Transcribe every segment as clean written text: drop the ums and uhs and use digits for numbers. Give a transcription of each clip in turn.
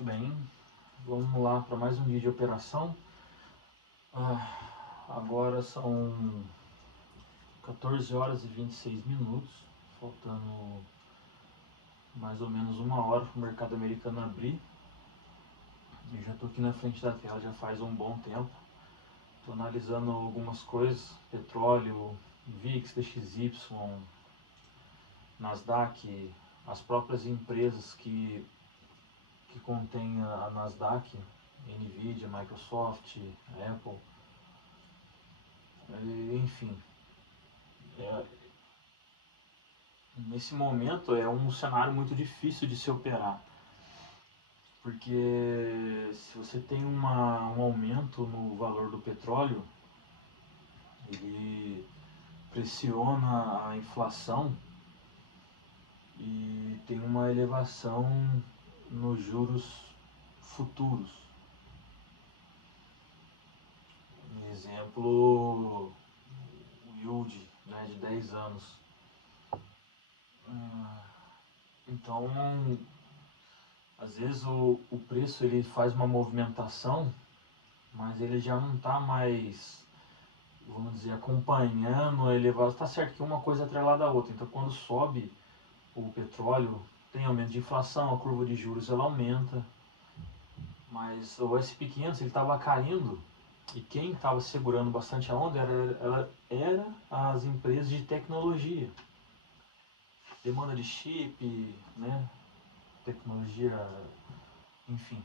Muito bem, vamos lá para mais um vídeo de operação. Agora são 14 horas e 26 minutos, faltando mais ou menos uma hora para o mercado americano abrir. Eu já estou aqui na frente da tela já faz um bom tempo. Estou analisando algumas coisas, petróleo, VIX, DXY, Nasdaq, as próprias empresas que contêm a Nasdaq, Nvidia, Microsoft, Apple, enfim. Nesse momento é um cenário muito difícil de se operar, porque se você tem um aumento no valor do petróleo, ele pressiona a inflação e tem uma elevação nos juros futuros. Um exemplo, o yield, né, de 10 anos. Então, às vezes o preço ele faz uma movimentação, mas ele já não está mais, vamos dizer, acompanhando a elevação. Está certo que uma coisa é atrelada à outra, então quando sobe o petróleo, tem aumento de inflação, a curva de juros ela aumenta, mas o SP500 ele estava caindo e quem estava segurando bastante a onda era as empresas de tecnologia, demanda de chip, né, tecnologia, enfim.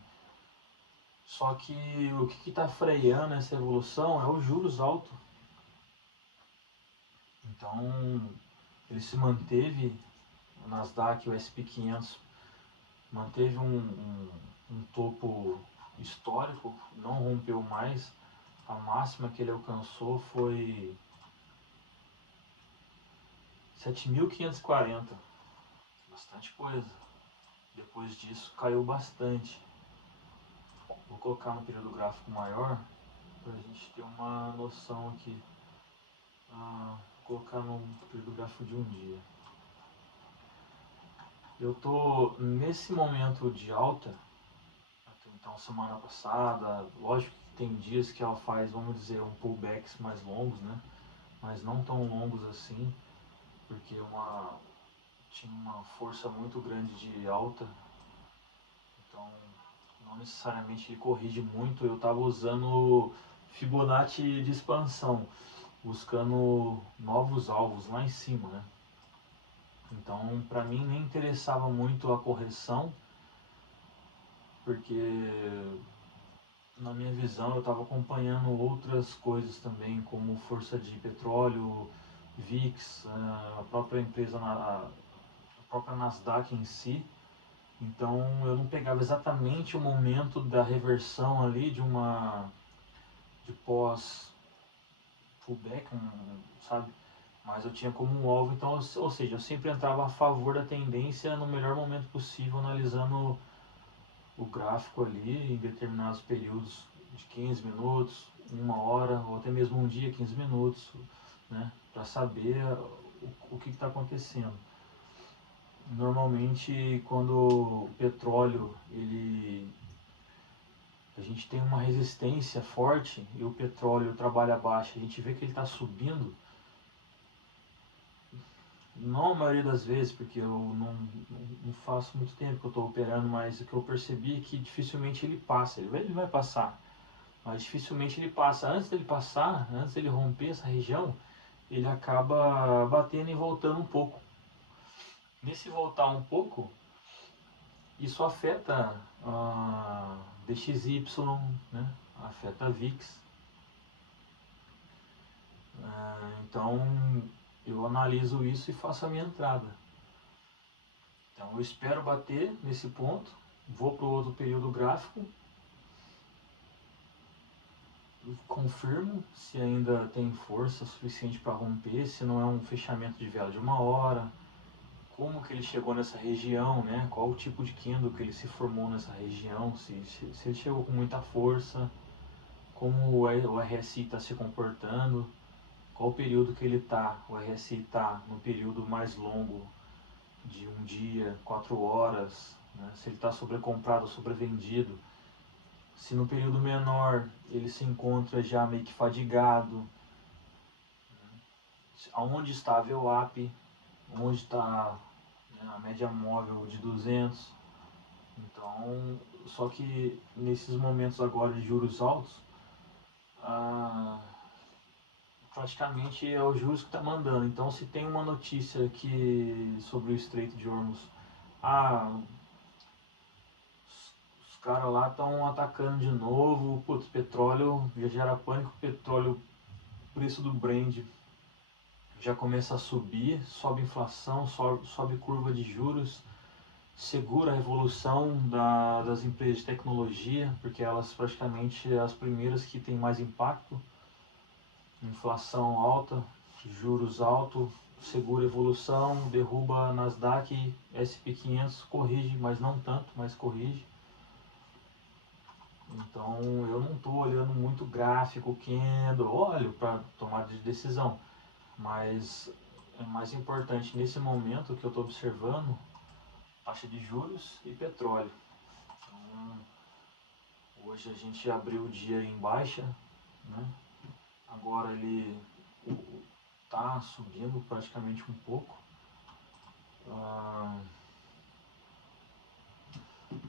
Só que o que está freando essa evolução é os juros altos. Então, ele se manteve, o Nasdaq, o SP500, manteve um topo histórico, não rompeu mais. A máxima que ele alcançou foi 7.540, bastante coisa. Depois disso caiu bastante. Vou colocar no período gráfico maior para a gente ter uma noção aqui. Vou colocar no período gráfico de um dia. Eu tô nesse momento de alta, então semana passada, lógico que tem dias que ela faz, vamos dizer, um pullbacks mais longos, né? Mas não tão longos assim, porque tinha uma força muito grande de alta, então não necessariamente ele corrige muito. Eu estava usando Fibonacci de expansão, buscando novos alvos lá em cima, né? Então, para mim, nem interessava muito a correção, porque na minha visão eu estava acompanhando outras coisas também, como força de petróleo, VIX, a própria empresa, a própria Nasdaq em si. Então eu não pegava exatamente o momento da reversão ali de pós pullback, sabe? Mas eu tinha como um alvo, então, ou seja, eu sempre entrava a favor da tendência no melhor momento possível, analisando o gráfico ali em determinados períodos de 15 minutos, uma hora, ou até mesmo um dia, 15 minutos, né? Para saber o que está acontecendo. Normalmente, quando o petróleo a gente tem uma resistência forte e o petróleo trabalha abaixo, a gente vê que ele está subindo. Não a maioria das vezes, porque eu não faço muito tempo que eu estou operando, mas o que eu percebi é que dificilmente ele passa. Ele vai passar, mas dificilmente ele passa. Antes dele passar, antes dele romper essa região, ele acaba batendo e voltando um pouco. Nesse voltar um pouco, isso afeta a DXY, né? Afeta a VIX. Então eu analiso isso e faço a minha entrada. Então eu espero bater nesse ponto, vou para o outro período gráfico, confirmo se ainda tem força suficiente para romper, se não é um fechamento de vela de uma hora, como que ele chegou nessa região, né? Qual o tipo de candle que ele se formou nessa região, se ele chegou com muita força, como o RSI está se comportando, qual o período que ele está, o RSI está no período mais longo de um dia, 4 horas, né? Se ele está sobrecomprado ou sobrevendido, se no período menor ele se encontra já meio que fadigado, aonde está a VWAP, onde está, né, a média móvel de 200. Então, só que nesses momentos agora de juros altos, ah, praticamente é o juros que está mandando. Então, se tem uma notícia que sobre o Estreito de Hormuz, ah, os caras lá estão atacando de novo, putz, petróleo já gera pânico, petróleo, preço do Brent já começa a subir, sobe inflação, sobe curva de juros, segura a evolução das empresas de tecnologia, porque elas praticamente as primeiras que têm mais impacto. Inflação alta, juros altos, segura a evolução, derruba Nasdaq, SP500, corrige, mas não tanto, mas corrige. Então eu não estou olhando muito gráfico, candle, olho para tomar de decisão, mas é mais importante nesse momento que eu estou observando taxa de juros e petróleo. Então, hoje a gente abriu o dia em baixa, né? Agora ele está subindo praticamente um pouco.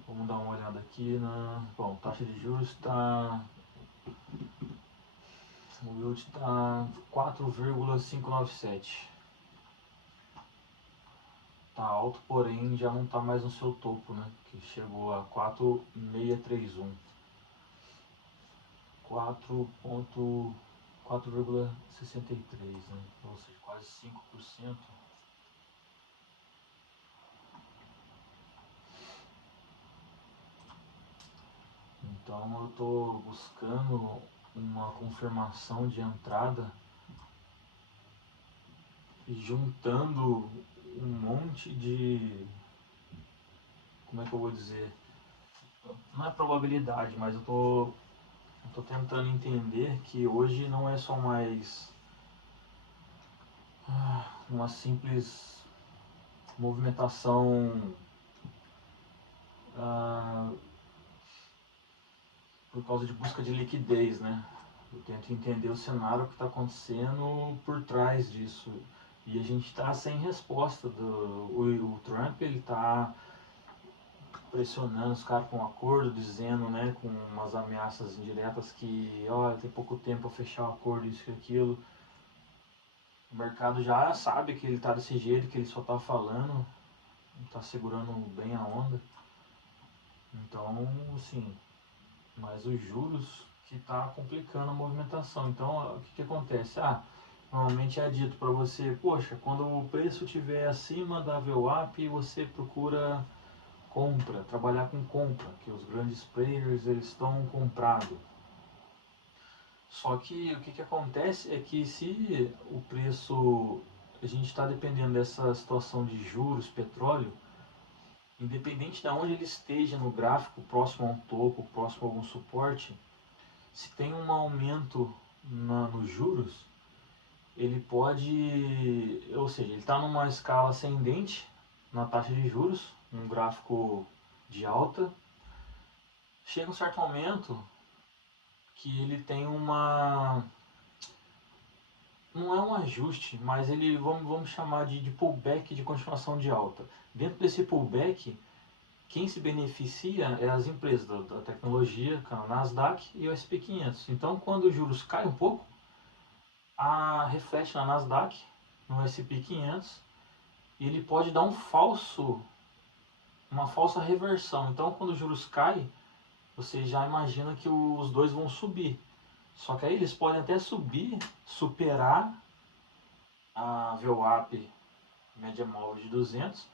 Vamos dar uma olhada aqui na... Bom, taxa de juros está... O yield está 4,597. Está alto, porém já não está mais no seu topo, né? Que chegou a 4,631. 4,63, né? Ou seja, quase 5%. Então eu estou buscando uma confirmação de entrada e juntando um monte de, como é que eu vou dizer, não é probabilidade, mas eu tô tentando entender que hoje não é só mais uma simples movimentação por causa de busca de liquidez, né? Eu tento entender o cenário que está acontecendo por trás disso. E a gente está sem resposta. O Trump ele está pressionando os caras com um acordo, dizendo, né, com umas ameaças indiretas que, olha, tem pouco tempo para fechar o acordo, isso e aquilo. O mercado já sabe que ele está desse jeito, que ele só está falando, está segurando bem a onda. Então, assim, mas os juros que está complicando a movimentação. Então, o que acontece? Normalmente é dito para você, poxa, quando o preço estiver acima da VWAP, você procura compra, trabalhar com compra, que os grandes players eles estão comprados. Só que o que acontece é que se o preço, a gente está dependendo dessa situação de juros, petróleo, independente de onde ele esteja no gráfico, próximo a um topo, próximo a algum suporte, se tem um aumento nos juros, ele pode, ou seja, ele está numa escala ascendente na taxa de juros, um gráfico de alta, chega um certo momento que ele tem uma, não é um ajuste, mas ele, vamos chamar de pullback de continuação de alta. Dentro desse pullback, quem se beneficia é as empresas da tecnologia, a Nasdaq e o SP500. Então, quando os juros caem um pouco, reflete na Nasdaq, no SP500, e ele pode dar uma falsa reversão. Então, quando os juros caem, você já imagina que os dois vão subir. Só que aí eles podem até subir, superar a VWAP média móvel de 200,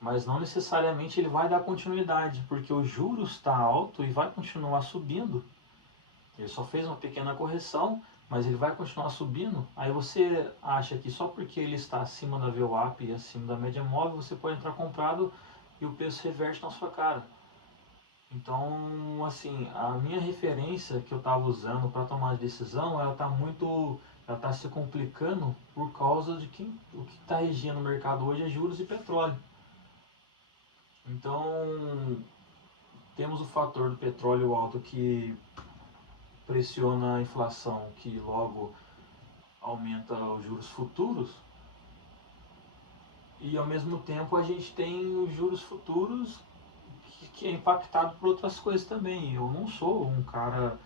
mas não necessariamente ele vai dar continuidade, porque o juros está alto e vai continuar subindo. Ele só fez uma pequena correção, mas ele vai continuar subindo. Aí você acha que só porque ele está acima da VWAP e acima da média móvel, você pode entrar comprado e o preço reverte na sua cara. Então, assim, a minha referência que eu estava usando para tomar a decisão, ela está se complicando por causa de que o que está regindo o mercado hoje é juros e petróleo. Então, temos o fator do petróleo alto que pressiona a inflação, que logo aumenta os juros futuros, e ao mesmo tempo a gente tem os juros futuros que é impactado por outras coisas também. Eu não sou um cara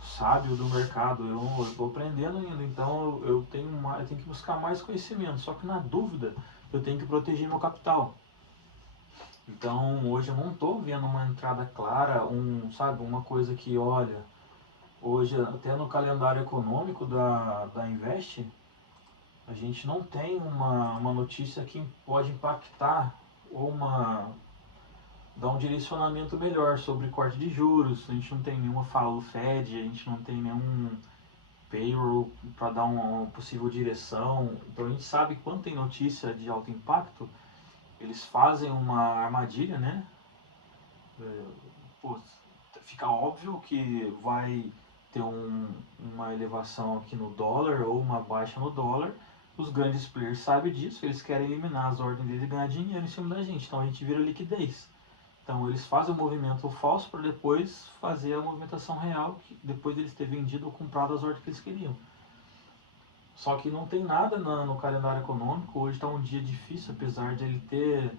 sábio do mercado, eu estou aprendendo ainda, então eu tenho que buscar mais conhecimento, só que na dúvida eu tenho que proteger meu capital. Então hoje eu não estou vendo uma entrada clara, sabe, uma coisa que, olha, hoje até no calendário econômico da Invest, a gente não tem uma notícia que pode impactar ou dar um direcionamento melhor sobre corte de juros. A gente não tem nenhuma fala do Fed, a gente não tem nenhum payroll para dar uma possível direção. Então a gente sabe que quando tem notícia de alto impacto, eles fazem uma armadilha, né? Pô, fica óbvio que vai ter uma elevação aqui no dólar ou uma baixa no dólar. Os grandes players sabem disso, eles querem eliminar as ordens deles e ganhar dinheiro em cima da gente. Então a gente vira liquidez. Então eles fazem o movimento falso para depois fazer a movimentação real, que depois eles terem vendido ou comprado as ordens que eles queriam. Só que não tem nada no calendário econômico. Hoje está um dia difícil, apesar de ele ter,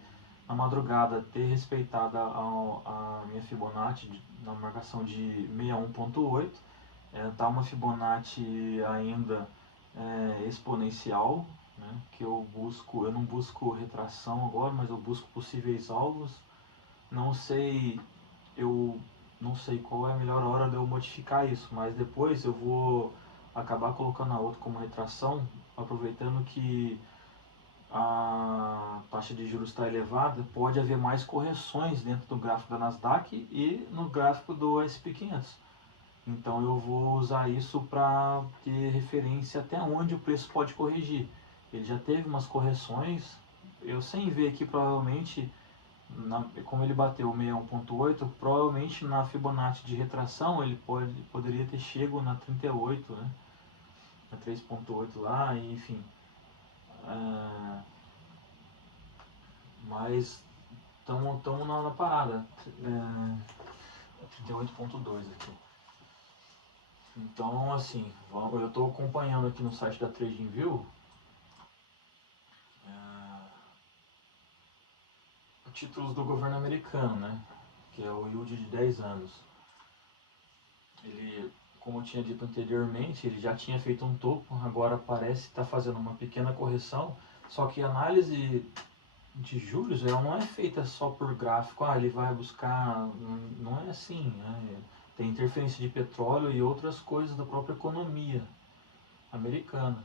na madrugada, ter respeitado a minha Fibonacci na marcação de 61.8. Tá uma Fibonacci ainda exponencial, né, que eu não busco retração agora, mas eu busco possíveis alvos. Não sei, eu não sei qual é a melhor hora de eu modificar isso, mas depois eu vou acabar colocando a outra como retração, aproveitando que a taxa de juros está elevada, pode haver mais correções dentro do gráfico da Nasdaq e no gráfico do SP500. Então eu vou usar isso para ter referência até onde o preço pode corrigir. Ele já teve umas correções, eu sem ver aqui provavelmente, como ele bateu 61.8, provavelmente na Fibonacci de retração ele poderia ter chego na 38, né? Na 3.8 lá, enfim. Mas estamos na parada. 38.2 aqui. Então, assim, eu estou acompanhando aqui no site da TradingView títulos do governo americano, né? Que é o yield de 10 anos. Ele, como eu tinha dito anteriormente, ele já tinha feito um topo, agora parece estar fazendo uma pequena correção, só que a análise de juros ela não é feita só por gráfico, ele vai buscar, não é assim, né? Tem interferência de petróleo e outras coisas da própria economia americana.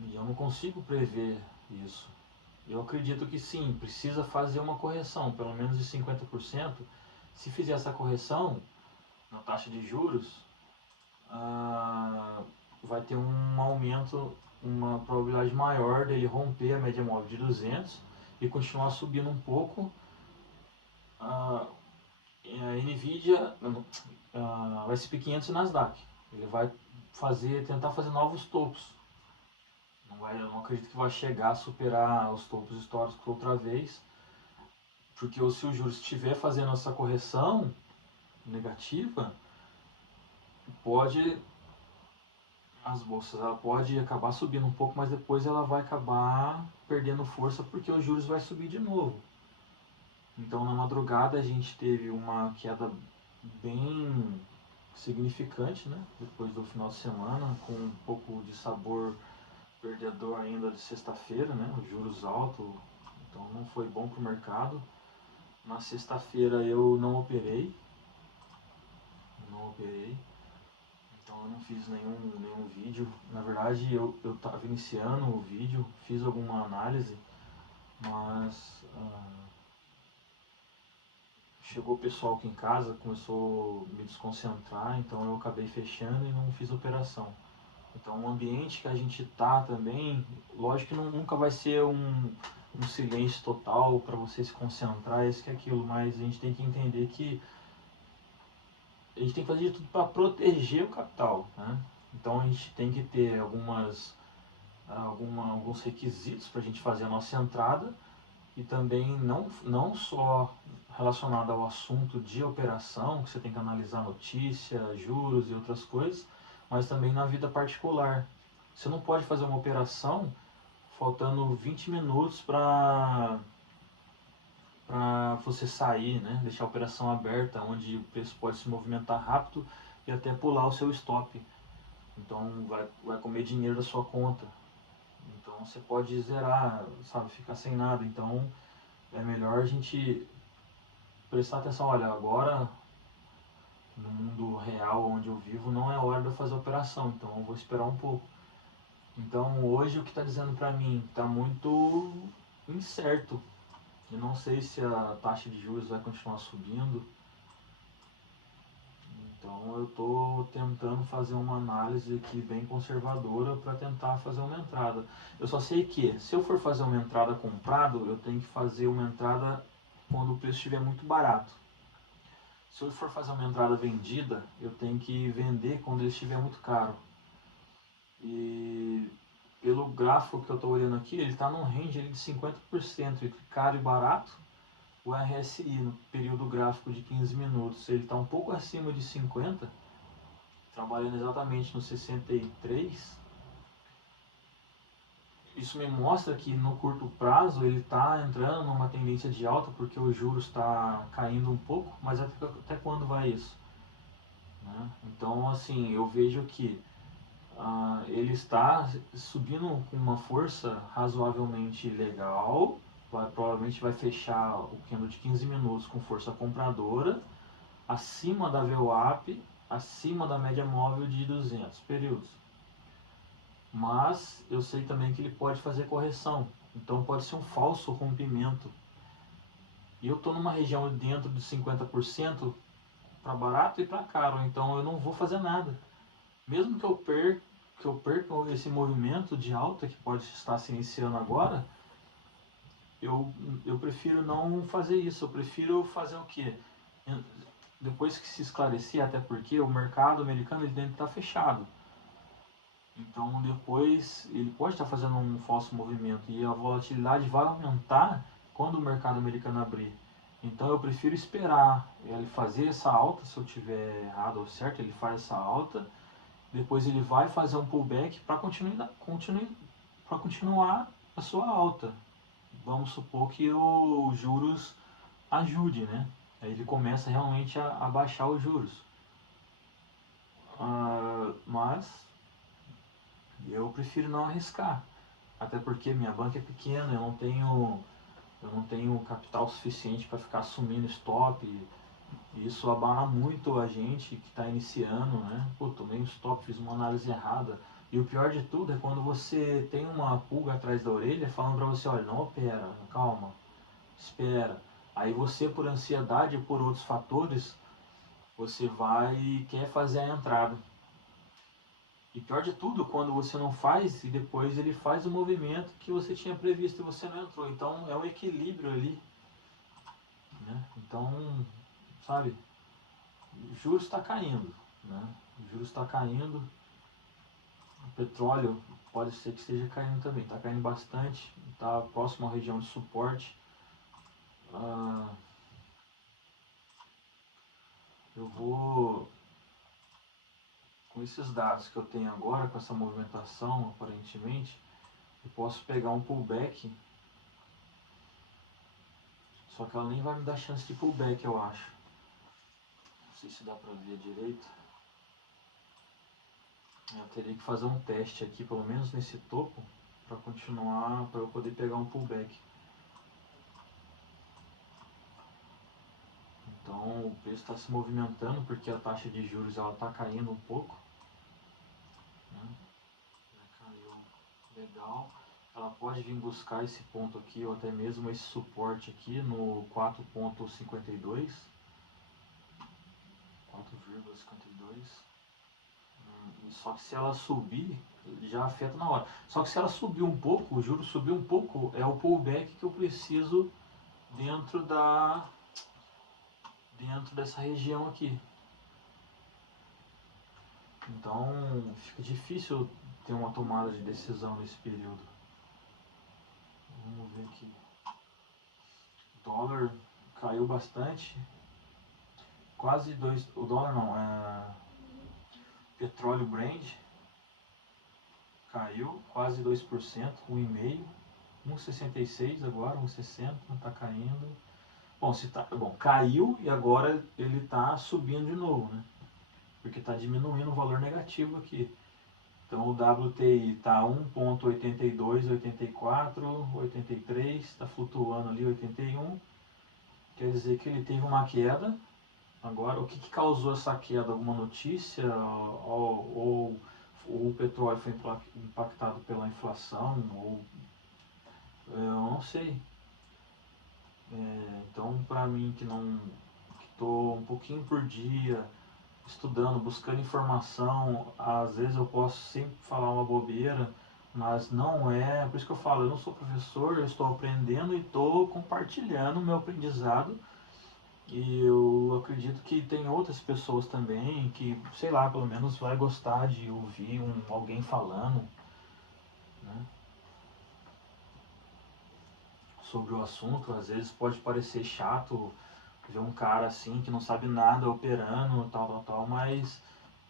E eu não consigo prever isso. Eu acredito que sim, precisa fazer uma correção, pelo menos de 50%. Se fizer essa correção na taxa de juros, vai ter um aumento, uma probabilidade maior dele romper a média móvel de 200 e continuar subindo um pouco. A Nvidia, a SP500 e Nasdaq. Ele vai tentar fazer novos topos. Eu não acredito que vai chegar a superar os topos históricos outra vez, porque se o juros estiver fazendo essa correção negativa, as bolsas ela pode acabar subindo um pouco, mas depois ela vai acabar perdendo força porque os juros vai subir de novo. Então na madrugada a gente teve uma queda bem significante, né? Depois do final de semana, com um pouco de sabor perdedor ainda de sexta-feira, né? Os juros altos, então não foi bom para o mercado. Na sexta-feira eu não operei, então eu não fiz nenhum vídeo. Na verdade eu estava iniciando o vídeo, fiz alguma análise, mas chegou o pessoal aqui em casa, começou a me desconcentrar, então eu acabei fechando e não fiz operação. Então o ambiente que a gente está também, lógico que nunca vai ser um silêncio total para você se concentrar, isso que é aquilo, mas a gente tem que entender que a gente tem que fazer de tudo para proteger o capital, né? Então a gente tem que ter alguns requisitos para a gente fazer a nossa entrada, e também não só relacionado ao assunto de operação, que você tem que analisar notícia, juros e outras coisas, mas também na vida particular. Você não pode fazer uma operação faltando 20 minutos para você sair, né? Deixar a operação aberta, onde o preço pode se movimentar rápido e até pular o seu stop. Então vai comer dinheiro da sua conta. Então você pode zerar, sabe, ficar sem nada. Então é melhor a gente prestar atenção, olha, agora no mundo real onde eu vivo não é hora de eu fazer operação, então eu vou esperar um pouco. Então hoje o que está dizendo para mim está muito incerto. Eu não sei se a taxa de juros vai continuar subindo. Então eu estou tentando fazer uma análise aqui bem conservadora para tentar fazer uma entrada. Eu só sei que se eu for fazer uma entrada comprado, eu tenho que fazer uma entrada quando o preço estiver muito barato. Se eu for fazer uma entrada vendida, eu tenho que vender quando ele estiver muito caro. E pelo gráfico que eu estou olhando aqui, ele está num range de 50% entre caro e barato. O RSI no período gráfico de 15 minutos, ele está um pouco acima de 50, trabalhando exatamente no 63. Isso me mostra que no curto prazo ele está entrando numa tendência de alta, porque o juros está caindo um pouco, mas até quando vai isso? Né? Então, assim, eu vejo que ele está subindo com uma força razoavelmente legal, provavelmente vai fechar o candle de 15 minutos com força compradora, acima da VWAP, acima da média móvel de 200 períodos. Mas eu sei também que ele pode fazer correção, então pode ser um falso rompimento. E eu estou numa região dentro de 50% para barato e para caro, então eu não vou fazer nada. Mesmo que eu perca esse movimento de alta que pode estar se iniciando agora, eu prefiro não fazer isso. Eu prefiro fazer o quê? Depois que se esclarecer, até porque o mercado americano ele deve estar fechado. Então depois ele pode estar fazendo um falso movimento e a volatilidade vai aumentar quando o mercado americano abrir. Então eu prefiro esperar ele fazer essa alta, se eu tiver errado ou certo, ele faz essa alta, depois ele vai fazer um pullback para continuar a sua alta. Vamos supor que os juros ajude, né? Aí ele começa realmente a baixar os juros. Mas eu prefiro não arriscar, até porque minha banca é pequena, eu não tenho capital suficiente para ficar assumindo stop. E isso abala muito a gente que está iniciando, né? Pô, tomei um stop, fiz uma análise errada. E o pior de tudo é quando você tem uma pulga atrás da orelha falando para você, olha, não opera, calma, espera. Aí você, por ansiedade e por outros fatores, você vai e quer fazer a entrada. E pior de tudo, quando você não faz e depois ele faz o movimento que você tinha previsto e você não entrou. Então é um equilíbrio ali, né? Então, sabe, o juros está caindo, né? O juros está caindo, o petróleo pode ser que esteja caindo também, está caindo bastante, está próximo à região de suporte. Eu vou, com esses dados que eu tenho agora, com essa movimentação aparentemente, eu posso pegar um pullback, só que ela nem vai me dar chance de pullback, eu acho. Não sei se dá para ver direito. Eu teria que fazer um teste aqui, pelo menos nesse topo, para continuar, para eu poder pegar um pullback. Então o preço está se movimentando porque a taxa de juros ela está caindo um pouco, né? Já caiu legal. Ela pode vir buscar esse ponto aqui ou até mesmo esse suporte aqui no 4,52. 4,52. Só que se ela subir, já afeta na hora. Só que se ela subir um pouco, o juro subir um pouco, é o pullback que eu preciso dentro dessa região aqui. Então fica difícil ter uma tomada de decisão nesse período. Vamos ver aqui. dólar caiu bastante, quase 2, o dólar não, petróleo Brent caiu quase 2%, 1,5%, 1,66 agora, 1,60, está caindo. Bom, caiu e agora ele está subindo de novo, né? Porque está diminuindo o valor negativo aqui. Então o WTI está 1,82, 84, 83, está flutuando ali 81. Quer dizer que ele teve uma queda. Agora, o que causou essa queda? Alguma notícia? Ou o petróleo foi impactado pela inflação? Eu não sei. Então, para mim que não estou um pouquinho por dia estudando, buscando informação, às vezes eu posso sempre falar uma bobeira, mas não é, por isso que eu falo, eu não sou professor, eu estou aprendendo e estou compartilhando o meu aprendizado, e eu acredito que tem outras pessoas também que, sei lá, pelo menos vai gostar de ouvir alguém falando, né, sobre o assunto. Às vezes pode parecer chato ver um cara assim que não sabe nada operando, tal, mas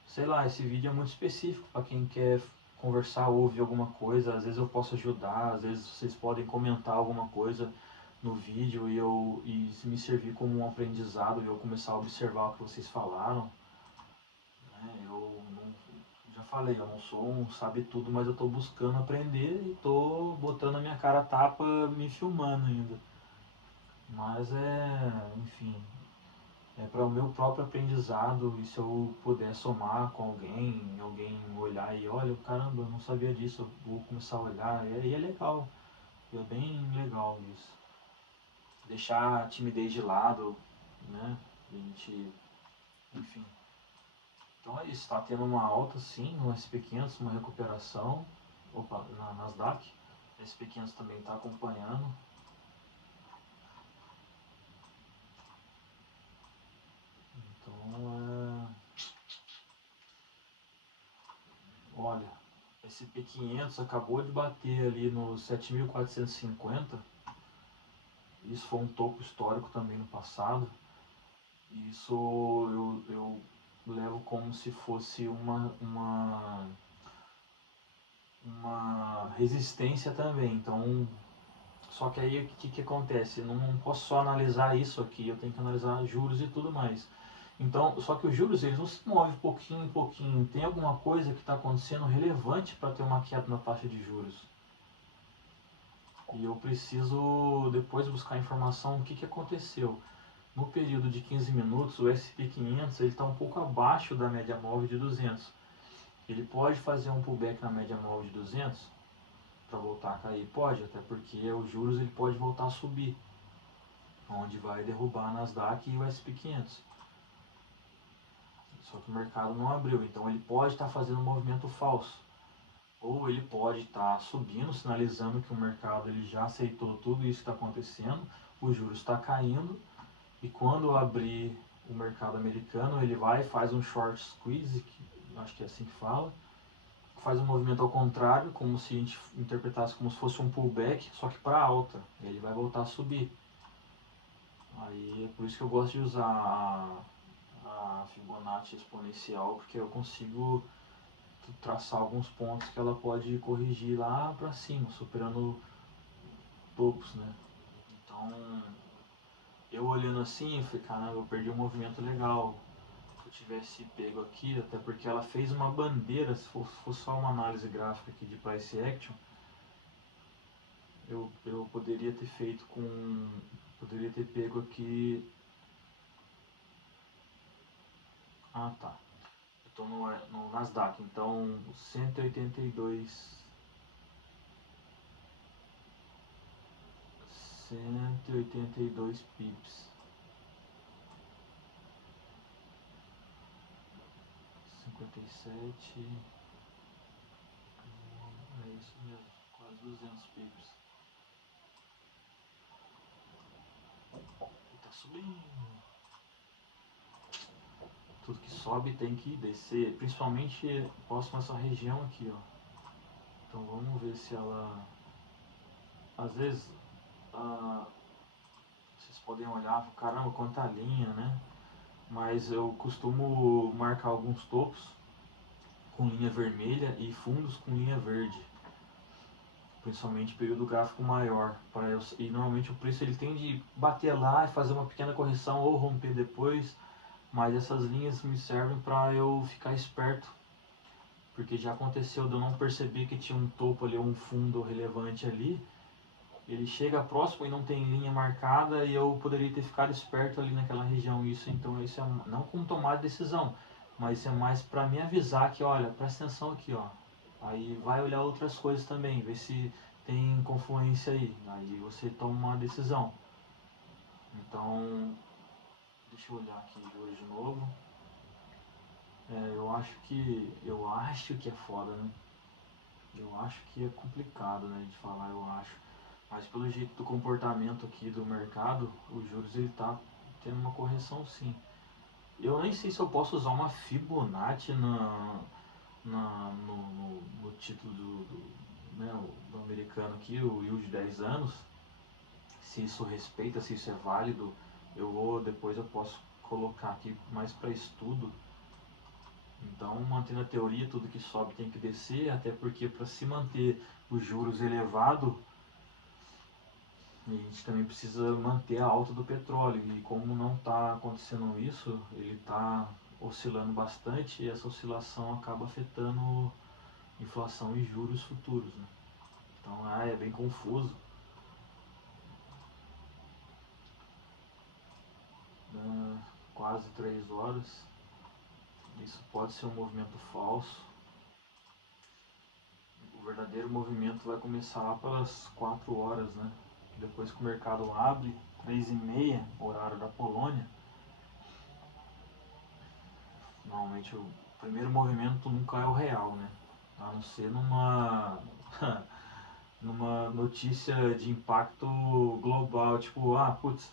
sei lá, esse vídeo é muito específico para quem quer conversar ou ouvir alguma coisa. Às vezes eu posso ajudar, às vezes vocês podem comentar alguma coisa no vídeo e me servir como um aprendizado e eu começar a observar o que vocês falaram. Eu não, já falei, eu não sou um sabe tudo, mas eu estou buscando aprender e estou botando a minha cara a tapa me filmando ainda. Mas enfim, é para o meu próprio aprendizado, e se eu puder somar com alguém olhar e olha, caramba, eu não sabia disso, eu vou começar a olhar, e é legal, é bem legal isso. Deixar a timidez de lado, né, a gente, enfim. Então é isso, está tendo uma alta sim no SP500, uma recuperação, opa, na Nasdaq, o SP500 também está acompanhando. Então olha, esse P500 acabou de bater ali no 7.450. Isso foi um topo histórico também no passado. Isso eu levo como se fosse uma resistência também. Então, só que aí o que acontece? Eu não posso só analisar isso aqui, eu tenho que analisar juros e tudo mais. Então, só que os juros eles não se movem pouquinho em pouquinho. Tem alguma coisa que está acontecendo relevante para ter uma queda na taxa de juros. E eu preciso depois buscar informação do que aconteceu. No período de 15 minutos, o SP500 está um pouco abaixo da média móvel de 200. Ele pode fazer um pullback na média móvel de 200 para voltar a cair? Pode, até porque os juros ele pode voltar a subir, onde vai derrubar a Nasdaq e o SP500. Só que o mercado não abriu, então ele pode estar fazendo um movimento falso. Ou ele pode estar subindo, sinalizando que o mercado ele já aceitou tudo isso que está acontecendo, o juros está caindo, e quando abrir o mercado americano, ele vai e faz um short squeeze, que acho que é assim que fala, faz um movimento ao contrário, como se a gente interpretasse como se fosse um pullback, só que para alta, ele vai voltar a subir. Aí é por isso que eu gosto de usar a Fibonacci exponencial, porque eu consigo traçar alguns pontos que ela pode corrigir lá para cima, superando topos, né? Então, eu olhando assim, eu falei, caramba, eu perdi um movimento legal. Se eu tivesse pego aqui, até porque ela fez uma bandeira, se fosse só uma análise gráfica aqui de price action, eu poderia ter feito com, poderia ter pego aqui, tá, eu estou no Nasdaq, então 182 pips, 57, é isso mesmo, quase 200 pips. E tá subindo. Tudo que sobe tem que descer, principalmente próximo a essa região aqui, ó. Então vamos ver se ela, às vezes, podem olhar, caramba, quanta linha, né? Mas eu costumo marcar alguns topos com linha vermelha e fundos com linha verde, principalmente período gráfico maior. E normalmente o preço ele tem de bater lá e fazer uma pequena correção ou romper depois, mas essas linhas me servem para eu ficar esperto, porque já aconteceu de eu não perceber que tinha um topo ali, um fundo relevante ali. Ele chega próximo e não tem linha marcada e eu poderia ter ficado esperto ali naquela região. Isso é não como tomar decisão, mas isso é mais para me avisar que, olha, presta atenção aqui, ó. Aí vai olhar outras coisas também, ver se tem confluência aí. Aí você toma uma decisão. Então, deixa eu olhar aqui de hoje de novo. Eu acho que é foda, né? Eu acho que é complicado, né, de falar, eu acho. Mas pelo jeito do comportamento aqui do mercado, os juros ele tá tendo uma correção sim. Eu nem sei se eu posso usar uma Fibonacci no título né, do americano aqui, o yield de 10 anos. Se isso respeita, se isso é válido, depois eu posso colocar aqui mais para estudo. Então, mantendo a teoria, tudo que sobe tem que descer, até porque para se manter os juros elevados, a gente também precisa manter a alta do petróleo. E como não está acontecendo isso, ele está oscilando bastante e essa oscilação acaba afetando inflação e juros futuros, né? Então é bem confuso. Quase 3 horas. Isso pode ser um movimento falso. O verdadeiro movimento vai começar lá pelas 4 horas, né? Depois que o mercado abre, 3h30, horário da Polônia, normalmente o primeiro movimento nunca é o real, né? A não ser numa notícia de impacto global, tipo, putz,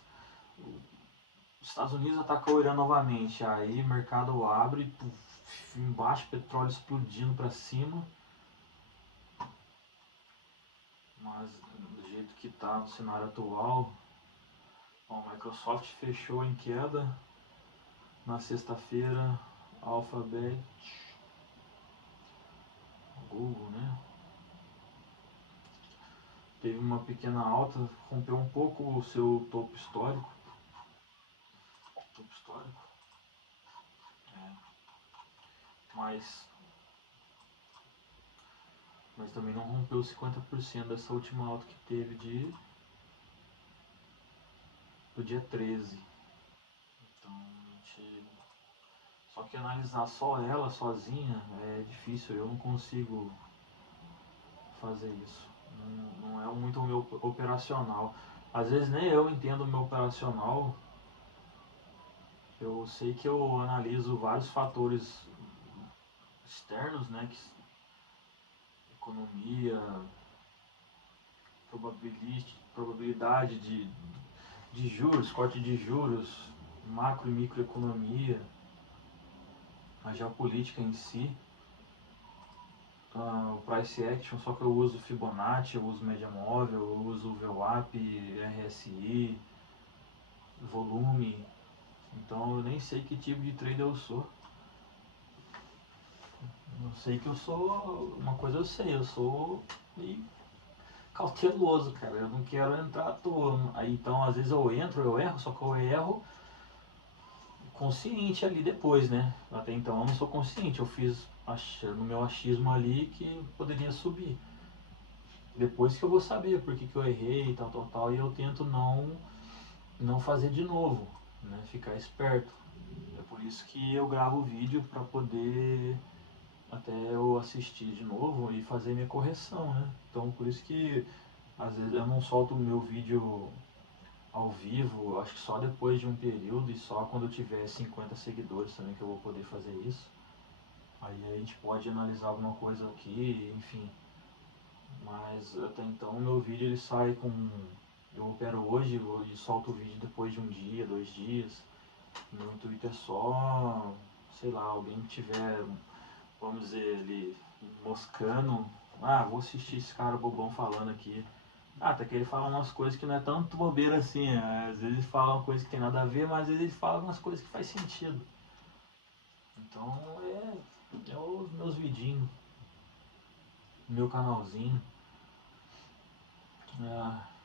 os Estados Unidos atacou o Irã novamente, aí o mercado abre, puf, embaixo petróleo explodindo para cima, mas do jeito que está no cenário atual, bom, a Microsoft fechou em queda na sexta-feira, Alphabet, Google, né? Teve uma pequena alta, rompeu um pouco o seu topo histórico. É, mas, mas também não rompeu 50% dessa última alta que teve do dia 13. Então, só que analisar só ela sozinha é difícil, eu não consigo fazer isso. Não é muito o meu operacional. Às vezes nem eu entendo o meu operacional. Eu sei que eu analiso vários fatores externos, né? Economia, probabilidade de juros, corte de juros, macro e microeconomia, a geopolítica em si, o price action, só que eu uso Fibonacci, eu uso média móvel, eu uso VWAP, RSI, volume, então eu nem sei que tipo de trader eu sou. Eu sei que eu sou, uma coisa eu sei, eu sou meio cauteloso, cara, eu não quero entrar à toa. Aí, então às vezes eu entro, eu erro, só que eu erro consciente ali depois, né? Até então eu não sou consciente, eu fiz no meu achismo ali que poderia subir. Depois que eu vou saber por que eu errei e tal, e eu tento não fazer de novo, né? Ficar esperto. É por isso que eu gravo o vídeo para poder até eu assistir de novo e fazer minha correção, né? Então por isso que às vezes eu não solto o meu vídeo ao vivo, acho que só depois de um período e só quando eu tiver 50 seguidores também que eu vou poder fazer isso. Aí a gente pode analisar alguma coisa aqui, enfim. Mas até então o meu vídeo ele sai com. Eu opero hoje e solto o vídeo depois de um dia, 2 dias. Meu intuito é só, sei lá, alguém que tiver, vamos dizer, ele moscando. Vou assistir esse cara bobão falando aqui. Até que ele fala umas coisas que não é tanto bobeira assim, às vezes ele fala uma coisa que tem nada a ver, mas às vezes ele fala umas coisas que faz sentido. Então é os meus vidinhos, meu canalzinho.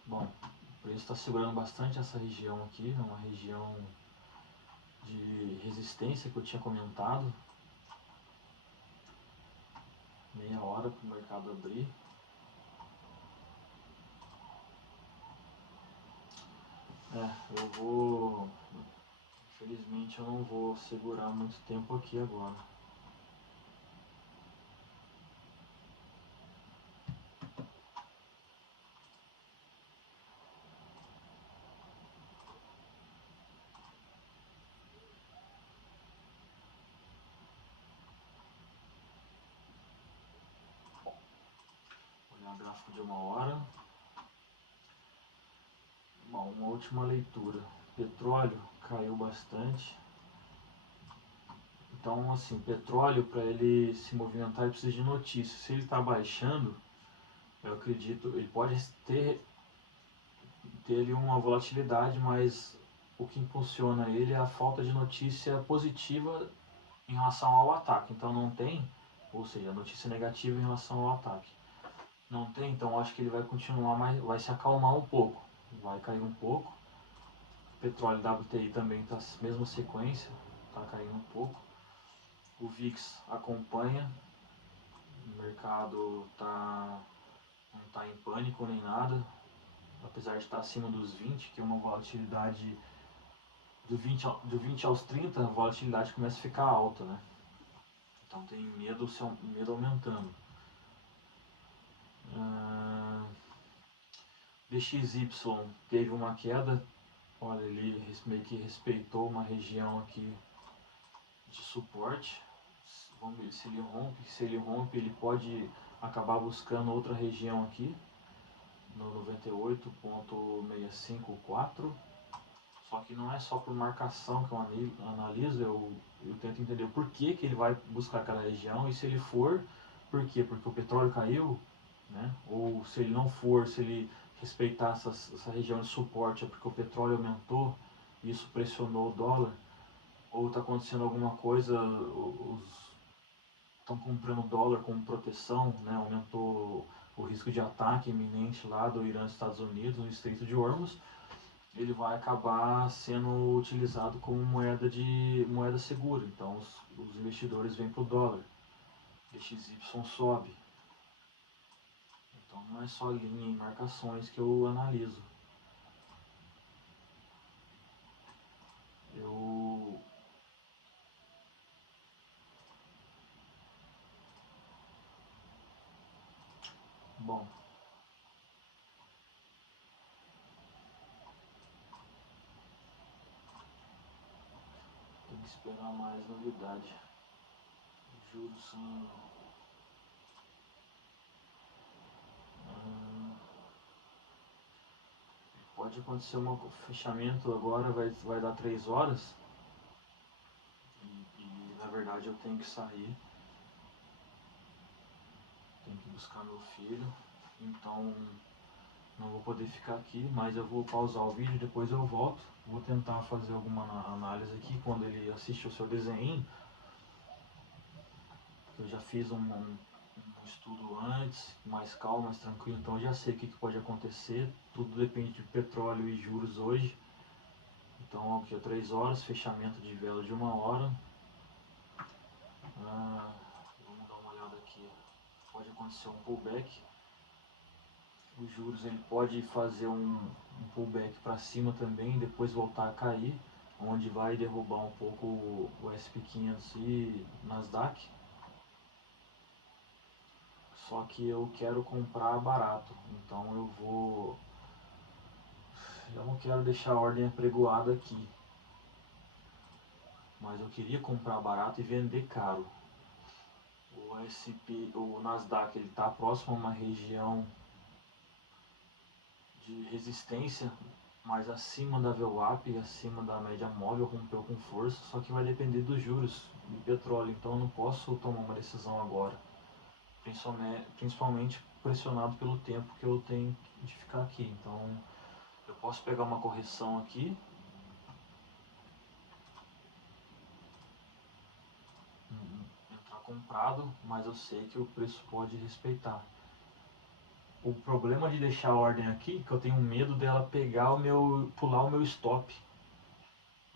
Bom, o preço está segurando bastante essa região aqui, é uma região de resistência que eu tinha comentado. Meia hora para o mercado abrir. Eu vou. Infelizmente eu não vou segurar muito tempo aqui agora. Vou olhar o gráfico de uma hora. Bom, uma última leitura. Petróleo caiu bastante. Então, assim, petróleo, para ele se movimentar, ele precisa de notícia. Se ele está baixando, eu acredito, ele pode ter ali uma volatilidade, mas o que impulsiona ele é a falta de notícia positiva em relação ao ataque. Então não tem, ou seja, notícia negativa em relação ao ataque. Não tem, então acho que ele vai continuar, mas vai se acalmar um pouco. Vai cair um pouco. O petróleo WTI também está na mesma sequência, está caindo um pouco. O VIX acompanha, o mercado não está em pânico nem nada, apesar de estar acima dos 20, que é uma volatilidade do 20 aos 30, a volatilidade começa a ficar alta, né? Então tem medo aumentando. DXY teve uma queda, olha, ele meio que respeitou uma região aqui de suporte. Vamos ver se ele rompe. Se ele rompe, ele pode acabar buscando outra região aqui no 98,654. Só que não é só por marcação que eu analiso, eu tento entender o porquê que ele vai buscar aquela região, e se ele for, por quê? Porque o petróleo caiu, né? Ou se ele não for, se ele respeitar essa região de suporte, é porque o petróleo aumentou e isso pressionou o dólar, ou está acontecendo alguma coisa, estão comprando dólar como proteção, né? Aumentou o risco de ataque iminente lá do Irã e Estados Unidos no Estreito de Hormuz, ele vai acabar sendo utilizado como moeda segura. Então os investidores vêm para o dólar, DXY sobe. Então não é só linha e marcações que eu analiso. Bom, tem que esperar mais novidade. Juros são... Pode acontecer um fechamento agora, vai dar 3 horas. E na verdade eu tenho que sair. Tenho que buscar meu filho. Então não vou poder ficar aqui, mas eu vou pausar o vídeo e depois eu volto. Vou tentar fazer alguma análise aqui quando ele assiste o seu desenho. Eu já fiz um estudo antes, mais calmo, mais tranquilo, então eu já sei o que pode acontecer. Tudo depende de petróleo e juros hoje. Então aqui é 3 horas, fechamento de vela de 1 hora. Vamos dar uma olhada aqui. Pode acontecer um pullback. Os juros ele pode fazer um pullback para cima também, depois voltar a cair, onde vai derrubar um pouco o SP500 e Nasdaq. Só que eu quero comprar barato, então eu não quero deixar a ordem apregoada aqui, mas eu queria comprar barato e vender caro. O Nasdaq ele está próximo a uma região de resistência, mas acima da VWAP e acima da média móvel, rompeu com força, só que vai depender dos juros do petróleo, então eu não posso tomar uma decisão agora, principalmente pressionado pelo tempo que eu tenho de ficar aqui. Então eu posso pegar uma correção aqui, entrar comprado, mas eu sei que o preço pode respeitar. O problema de deixar a ordem aqui, que eu tenho medo dela pegar pular o meu stop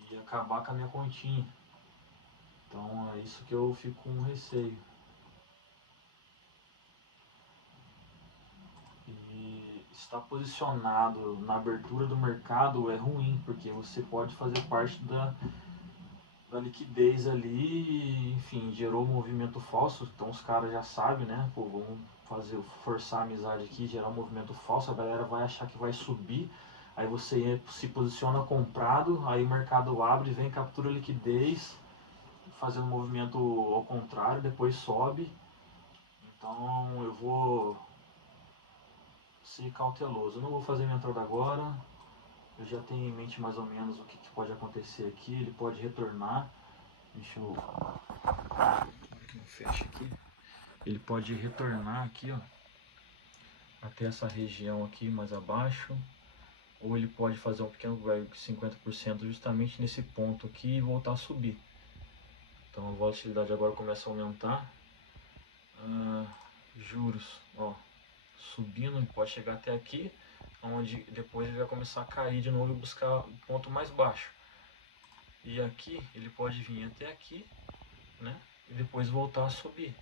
e acabar com a minha continha. Então é isso que eu fico com receio. E estar posicionado na abertura do mercado é ruim, porque você pode fazer parte da liquidez ali, enfim, gerou um movimento falso, então os caras já sabem, né? Pô, vamos forçar a amizade aqui, gerar um movimento falso, a galera vai achar que vai subir, aí você se posiciona comprado, aí o mercado abre, vem, captura liquidez, fazendo um movimento ao contrário, depois sobe. Então eu vou ser cauteloso, eu não vou fazer minha entrada agora, eu já tenho em mente mais ou menos o que pode acontecer aqui, ele pode retornar. Deixa eu fecha aqui. Ele pode retornar aqui, ó, até essa região aqui mais abaixo, ou ele pode fazer um pequeno grab de 50% justamente nesse ponto aqui e voltar a subir. Então a volatilidade agora começa a aumentar. Juros, ó, subindo, ele pode chegar até aqui, onde depois ele vai começar a cair de novo e buscar o ponto mais baixo. E aqui ele pode vir até aqui, né? E depois voltar a subir.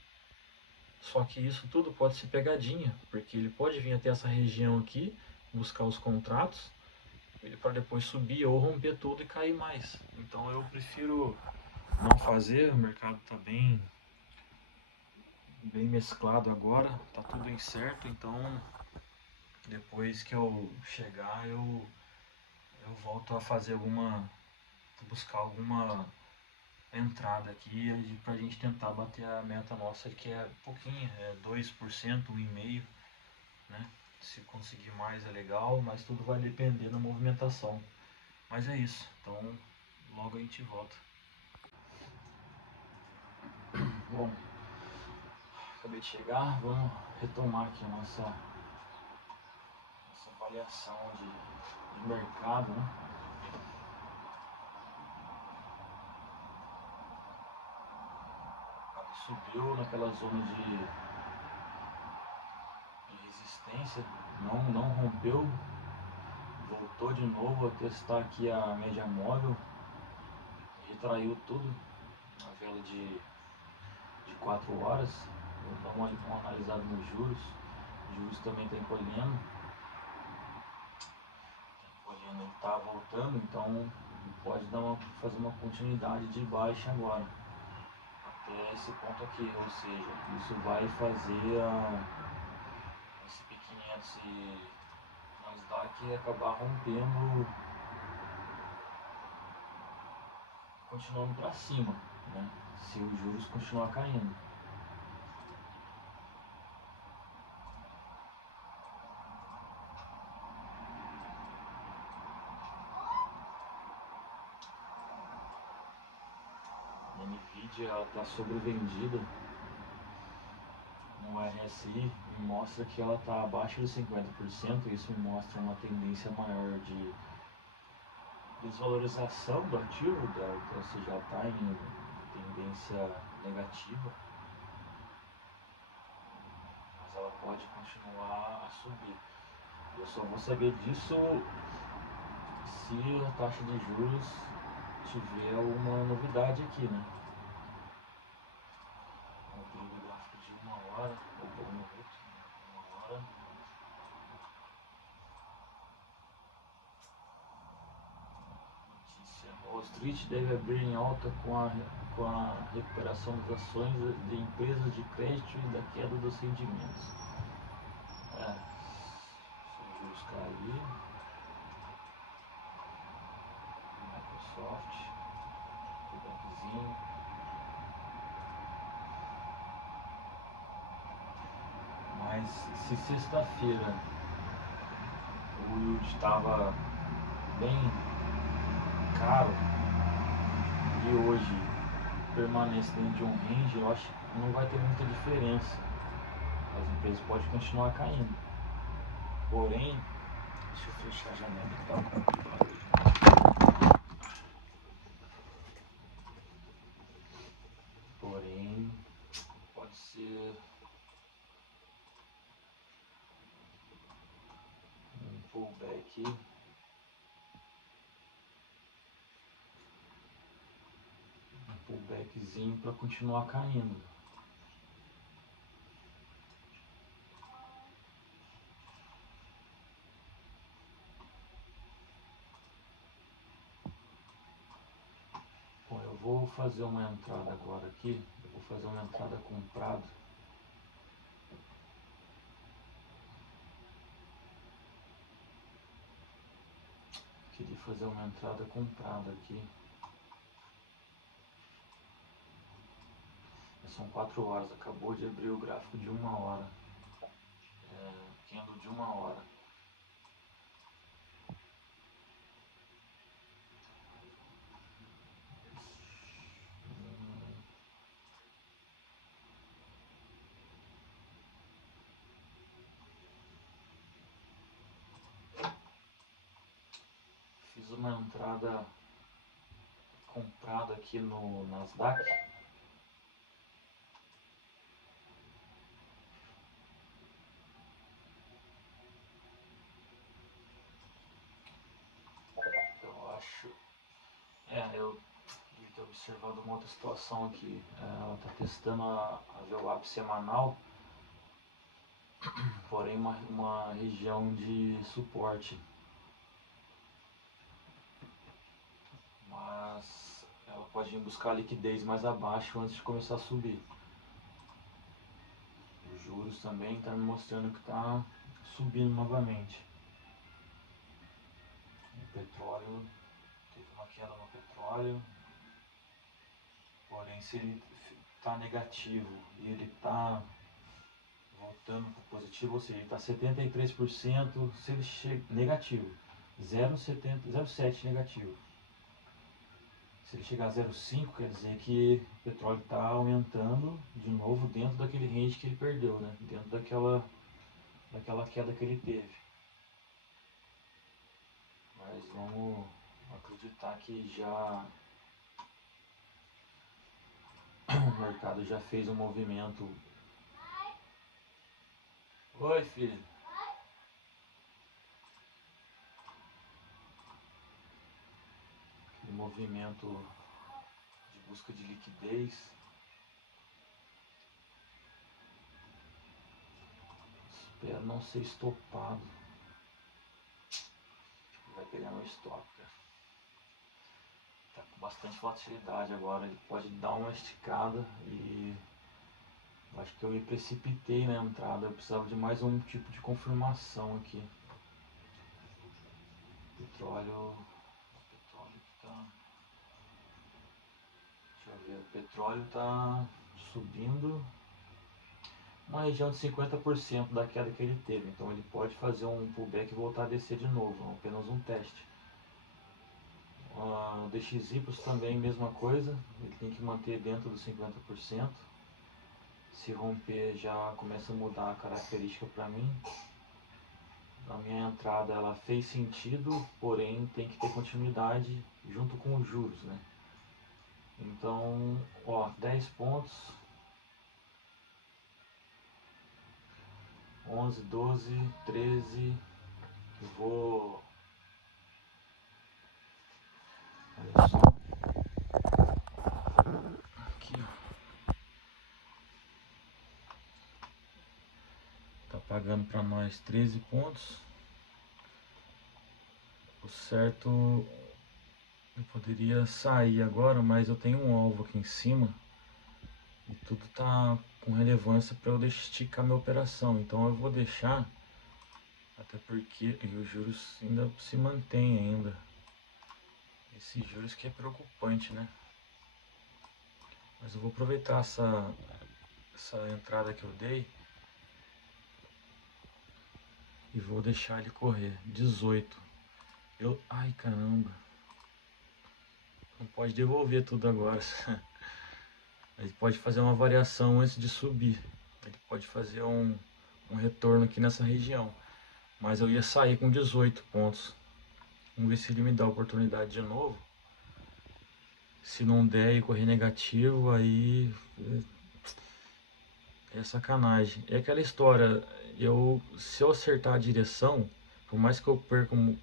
Só que isso tudo pode ser pegadinha, porque ele pode vir até essa região aqui, buscar os contratos, para depois subir ou romper tudo e cair mais. Então eu prefiro não fazer, o mercado está bem mesclado agora, tá tudo incerto, então depois que eu chegar eu volto a fazer buscar alguma entrada aqui pra gente tentar bater a meta nossa, que é pouquinho, é 2%, 1,5%, né? Se conseguir mais é legal, mas tudo vai depender da movimentação. Mas é isso, então logo a gente volta. Bom, acabei de chegar, vamos retomar aqui a nossa avaliação de mercado, né? Subiu naquela zona de resistência, não rompeu, voltou de novo a testar aqui a média móvel, retraiu tudo, a vela de 4 horas, vou dar uma analisada nos juros, os juros também está encolhendo, ele está voltando, então pode fazer uma continuidade de baixa agora, até esse ponto aqui, ou seja, isso vai fazer esse P500 e Nasdaq acabar rompendo, continuando para cima, né? Se os juros continuar caindo. A Nvidia está sobrevendida no RSI, me mostra que ela está abaixo de 50%, isso me mostra uma tendência maior de desvalorização do ativo, ou seja, ela está em tendência negativa, mas ela pode continuar a subir. Eu só vou saber disso se a taxa de juros tiver uma novidade aqui, né? Vamos ver o gráfico de 1 hora, ou 1 minuto, 1 hora. Notícia: Wall Street deve abrir em alta com a recuperação das ações de empresas de crédito e da queda dos rendimentos. Se os juros cair, Microsoft, Bankzinho. Mas se sexta-feira o yield estava bem caro e hoje permanece dentro de um range, eu acho que não vai ter muita diferença. as empresas podem continuar caindo. Porém, deixa eu fechar a janela então. Porém, pode ser um pullback, pullbackzinho para continuar caindo. Bom, eu vou fazer uma entrada agora aqui. Eu vou fazer uma entrada comprada. Queria fazer uma entrada comprada aqui. São 4 horas, acabou de abrir o gráfico de 1 hora. Candle de 1 hora. Fiz uma entrada comprada aqui no Nasdaq. Eu acho... eu devia ter observado uma outra situação aqui. Ela está testando a VWAP semanal, porém uma região de suporte. Mas ela pode ir buscar liquidez mais abaixo antes de começar a subir. Os juros também estão me mostrando que está subindo novamente. O petróleo, teve uma queda no petróleo, porém se ele está negativo e ele está voltando para o positivo, ou seja, ele está 73%, se ele chega negativo, 0,7 negativo. Se ele chegar a 0,5, quer dizer que o petróleo está aumentando de novo dentro daquele range que ele perdeu, né? Dentro daquela queda que ele teve. Mas vamos acreditar que já o mercado já fez um movimento. Oi, filho. Aquele movimento de busca de liquidez. Espero não ser estopado. Vai pegar meu stop, cara. Tá com bastante volatilidade agora. Ele pode dar uma esticada e acho que eu me precipitei na entrada. Eu precisava de mais um tipo de confirmação aqui. Petróleo que tá... Deixa eu ver. O petróleo tá subindo uma região de 50% da queda que ele teve. Então ele pode fazer um pullback e voltar a descer de novo. Apenas um teste. O DXY também mesma coisa. Ele tem que manter dentro dos 50%. Se romper já começa a mudar a característica para mim. A minha entrada ela fez sentido, porém tem que ter continuidade junto com os juros, né? Então, 10 pontos, 11, 12, 13, eu vou... Olha só. Aqui, ó. Tá pagando para nós 13 pontos. O certo, eu poderia sair agora, mas eu tenho um alvo aqui em cima e tudo tá com relevância para eu esticar minha operação. Então eu vou deixar, até porque os juros ainda se mantêm ainda. Esses juros que é preocupante, né? Mas eu vou aproveitar essa entrada que eu dei e vou deixar ele correr. 18. Ai, caramba. Não pode devolver tudo agora. Ele pode fazer uma variação antes de subir. Ele pode fazer um retorno aqui nessa região. Mas eu ia sair com 18 pontos. Vamos ver se ele me dá a oportunidade de novo. Se não der e correr negativo, aí é sacanagem. É aquela história, se eu acertar a direção, por mais que eu perca um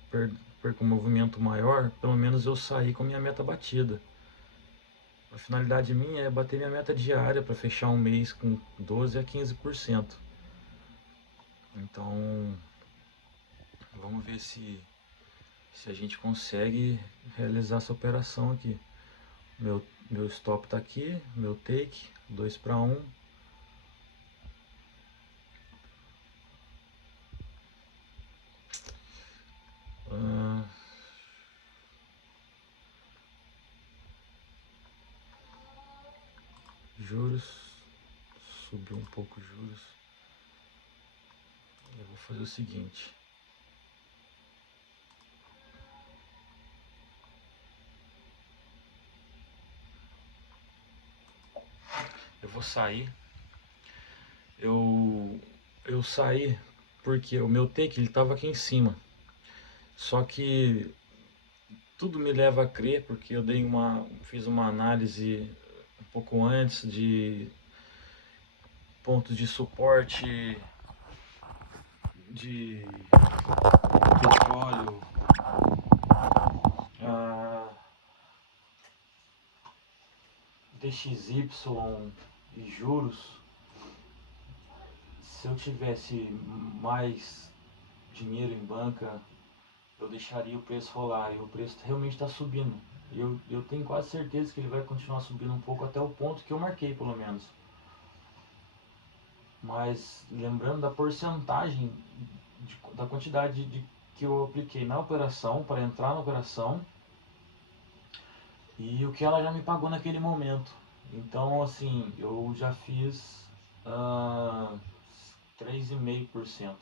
movimento maior, pelo menos eu sair com a minha meta batida. A finalidade minha é bater minha meta diária para fechar um mês com 12 a 15%. Então, vamos ver se a gente consegue realizar essa operação aqui. Meu stop está aqui, meu take, 2 para 1. Juros, subiu um pouco os juros. Eu vou fazer o seguinte. Eu vou sair. Eu saí porque o meu take ele estava aqui em cima. Só que tudo me leva a crer, porque eu fiz uma análise um pouco antes de pontos de suporte de petróleo, DXY e juros. Se eu tivesse mais dinheiro em banca, eu deixaria o preço rolar, e o preço realmente está subindo. Eu tenho quase certeza que ele vai continuar subindo um pouco até o ponto que eu marquei, pelo menos. Mas lembrando da porcentagem, da quantidade que eu apliquei na operação, para entrar na operação, e o que ela já me pagou naquele momento. Então, assim, eu já fiz 3,5%.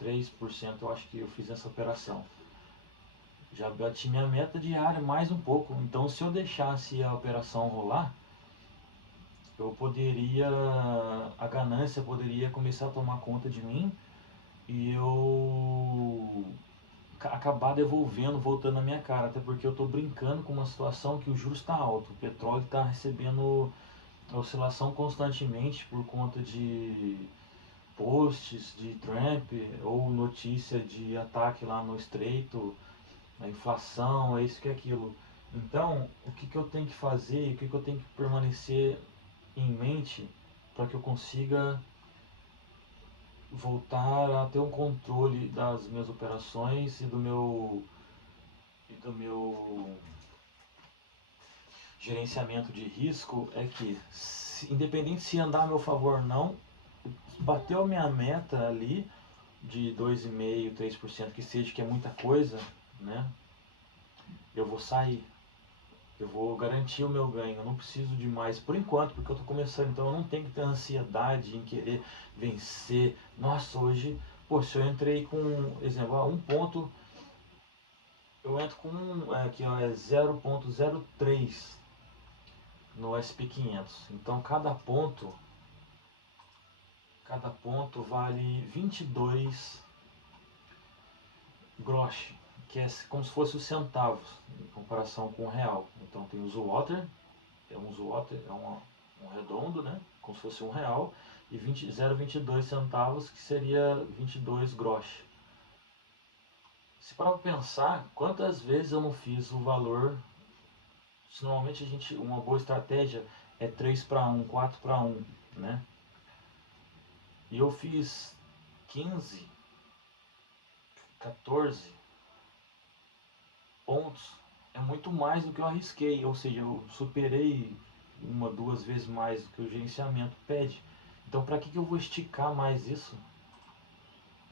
3% eu acho que eu fiz essa operação. Já bati minha meta diária mais um pouco. Então, se eu deixasse a operação rolar, eu poderia, a ganância poderia começar a tomar conta de mim e eu acabar devolvendo, voltando na minha cara. Até porque eu estou brincando com uma situação que o juros está alto, o petróleo está recebendo oscilação constantemente por conta de posts de Trump ou notícia de ataque lá no Estreito, a inflação, é isso que é aquilo. Então, o que eu tenho que fazer, o que eu tenho que permanecer em mente para que eu consiga voltar a ter um controle das minhas operações e do meu gerenciamento de risco, é que, independente se andar a meu favor ou não, bateu a minha meta ali de 2,5%, 3%, que seja, que é muita coisa, né? Eu vou sair. Eu vou garantir o meu ganho. Eu não preciso de mais por enquanto, porque eu estou começando. Então eu não tenho que ter ansiedade em querer vencer. Nossa, hoje, pô, se eu entrei com, exemplo, um ponto, eu entro com aqui ó, é 0,03 no SP500. Então cada ponto vale 22 grosch, que é como se fosse os centavos em comparação com o real. Então tem o Zloty, um redondo, né? Como se fosse R$ 1, e 0,22 centavos, que seria 22 grosch. Se parar para pensar, quantas vezes eu não fiz o valor, se normalmente uma boa estratégia é 3 para 1, 4 para 1, né? E eu fiz 15, 14 pontos, é muito mais do que eu arrisquei, ou seja, eu superei uma, duas vezes mais do que o gerenciamento pede. Então, para que eu vou esticar mais isso?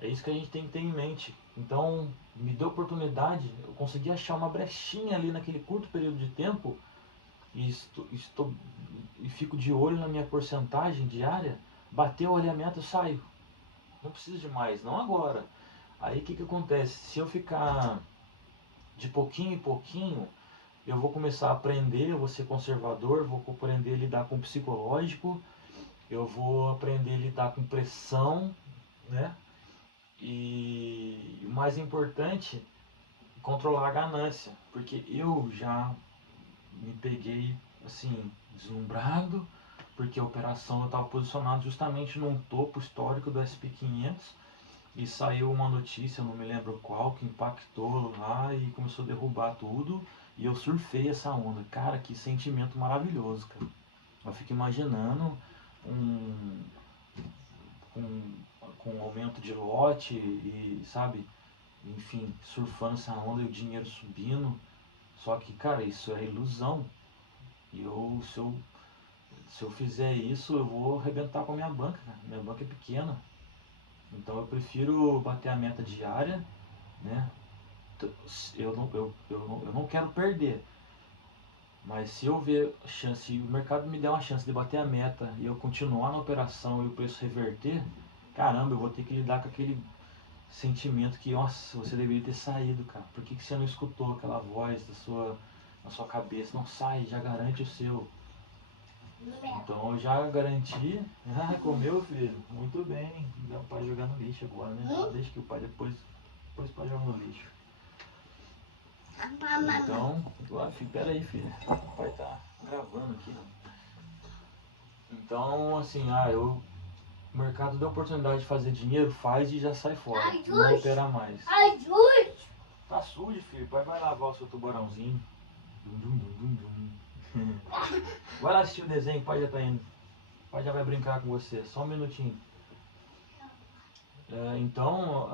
É isso que a gente tem que ter em mente. Então, me deu oportunidade, eu consegui achar uma brechinha ali naquele curto período de tempo e fico de olho na minha porcentagem diária. Bateu o alinhamento, eu saio. Não preciso de mais, não agora. Aí o que acontece? Se eu ficar de pouquinho em pouquinho, eu vou começar a aprender, eu vou ser conservador, vou aprender a lidar com o psicológico, eu vou aprender a lidar com pressão, né? E o mais importante, controlar a ganância, porque eu já me peguei assim, deslumbrado, porque a operação eu estava posicionado justamente num topo histórico do SP500 e saiu uma notícia, eu não me lembro qual, que impactou lá e começou a derrubar tudo e eu surfei essa onda. Cara, que sentimento maravilhoso, cara. Eu fico imaginando um, com, com aumento de lote e, sabe, enfim, surfando essa onda e o dinheiro subindo. Só que, cara, isso é ilusão. E se eu fizer isso, eu vou arrebentar com a minha banca, cara. Minha banca é pequena. Então eu prefiro bater a meta diária, né? Eu não quero perder. Mas se eu ver chance, se o mercado me der uma chance de bater a meta e eu continuar na operação e o preço reverter, caramba, eu vou ter que lidar com aquele sentimento que, nossa, você deveria ter saído, cara. Por que você não escutou aquela voz na sua cabeça? Não sai, já garante o seu. Então eu já garanti. Ah, comeu, filho? Muito bem. Dá o pai jogar no lixo agora, né? Deixa que o pai depois o pai joga no lixo. Então, agora, filho, pera aí, filho. O pai tá gravando aqui. Então, assim, o mercado deu oportunidade de fazer dinheiro, faz e já sai fora. Não opera mais. Tá sujo, filho. O pai vai lavar o seu tubarãozinho. Dum, dum, dum, dum. Vai lá assistir o desenho, o pai já tá indo. O pai já vai brincar com você. Só um minutinho. Então,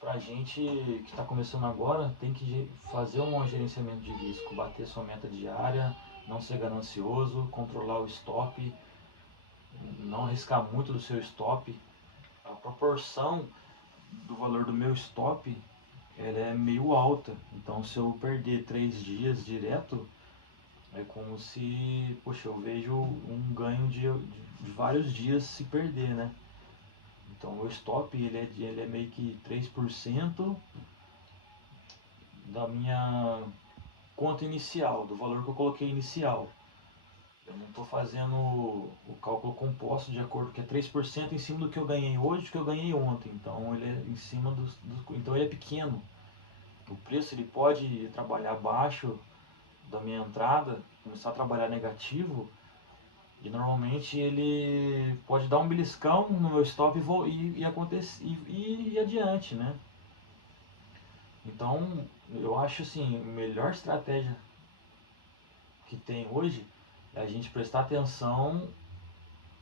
pra gente que está começando agora, tem que fazer um gerenciamento de risco, bater sua meta diária, não ser ganancioso, controlar o stop, não arriscar muito do seu stop. A proporção do valor do meu stop, ela é meio alta. Então, se eu perder 3 dias direto, é como se, poxa, eu vejo um ganho de vários dias se perder, né? Então, o stop, ele é meio que 3% da minha conta inicial, do valor que eu coloquei inicial. Eu não estou fazendo o cálculo composto de acordo que é 3% em cima do que eu ganhei hoje, do que eu ganhei ontem. Então ele é em cima então ele é pequeno. O preço ele pode trabalhar abaixo da minha entrada, começar a trabalhar negativo, e normalmente ele pode dar um beliscão no meu stop e acontecer e ir adiante, né? Então eu acho assim, a melhor estratégia que tem hoje é a gente prestar atenção.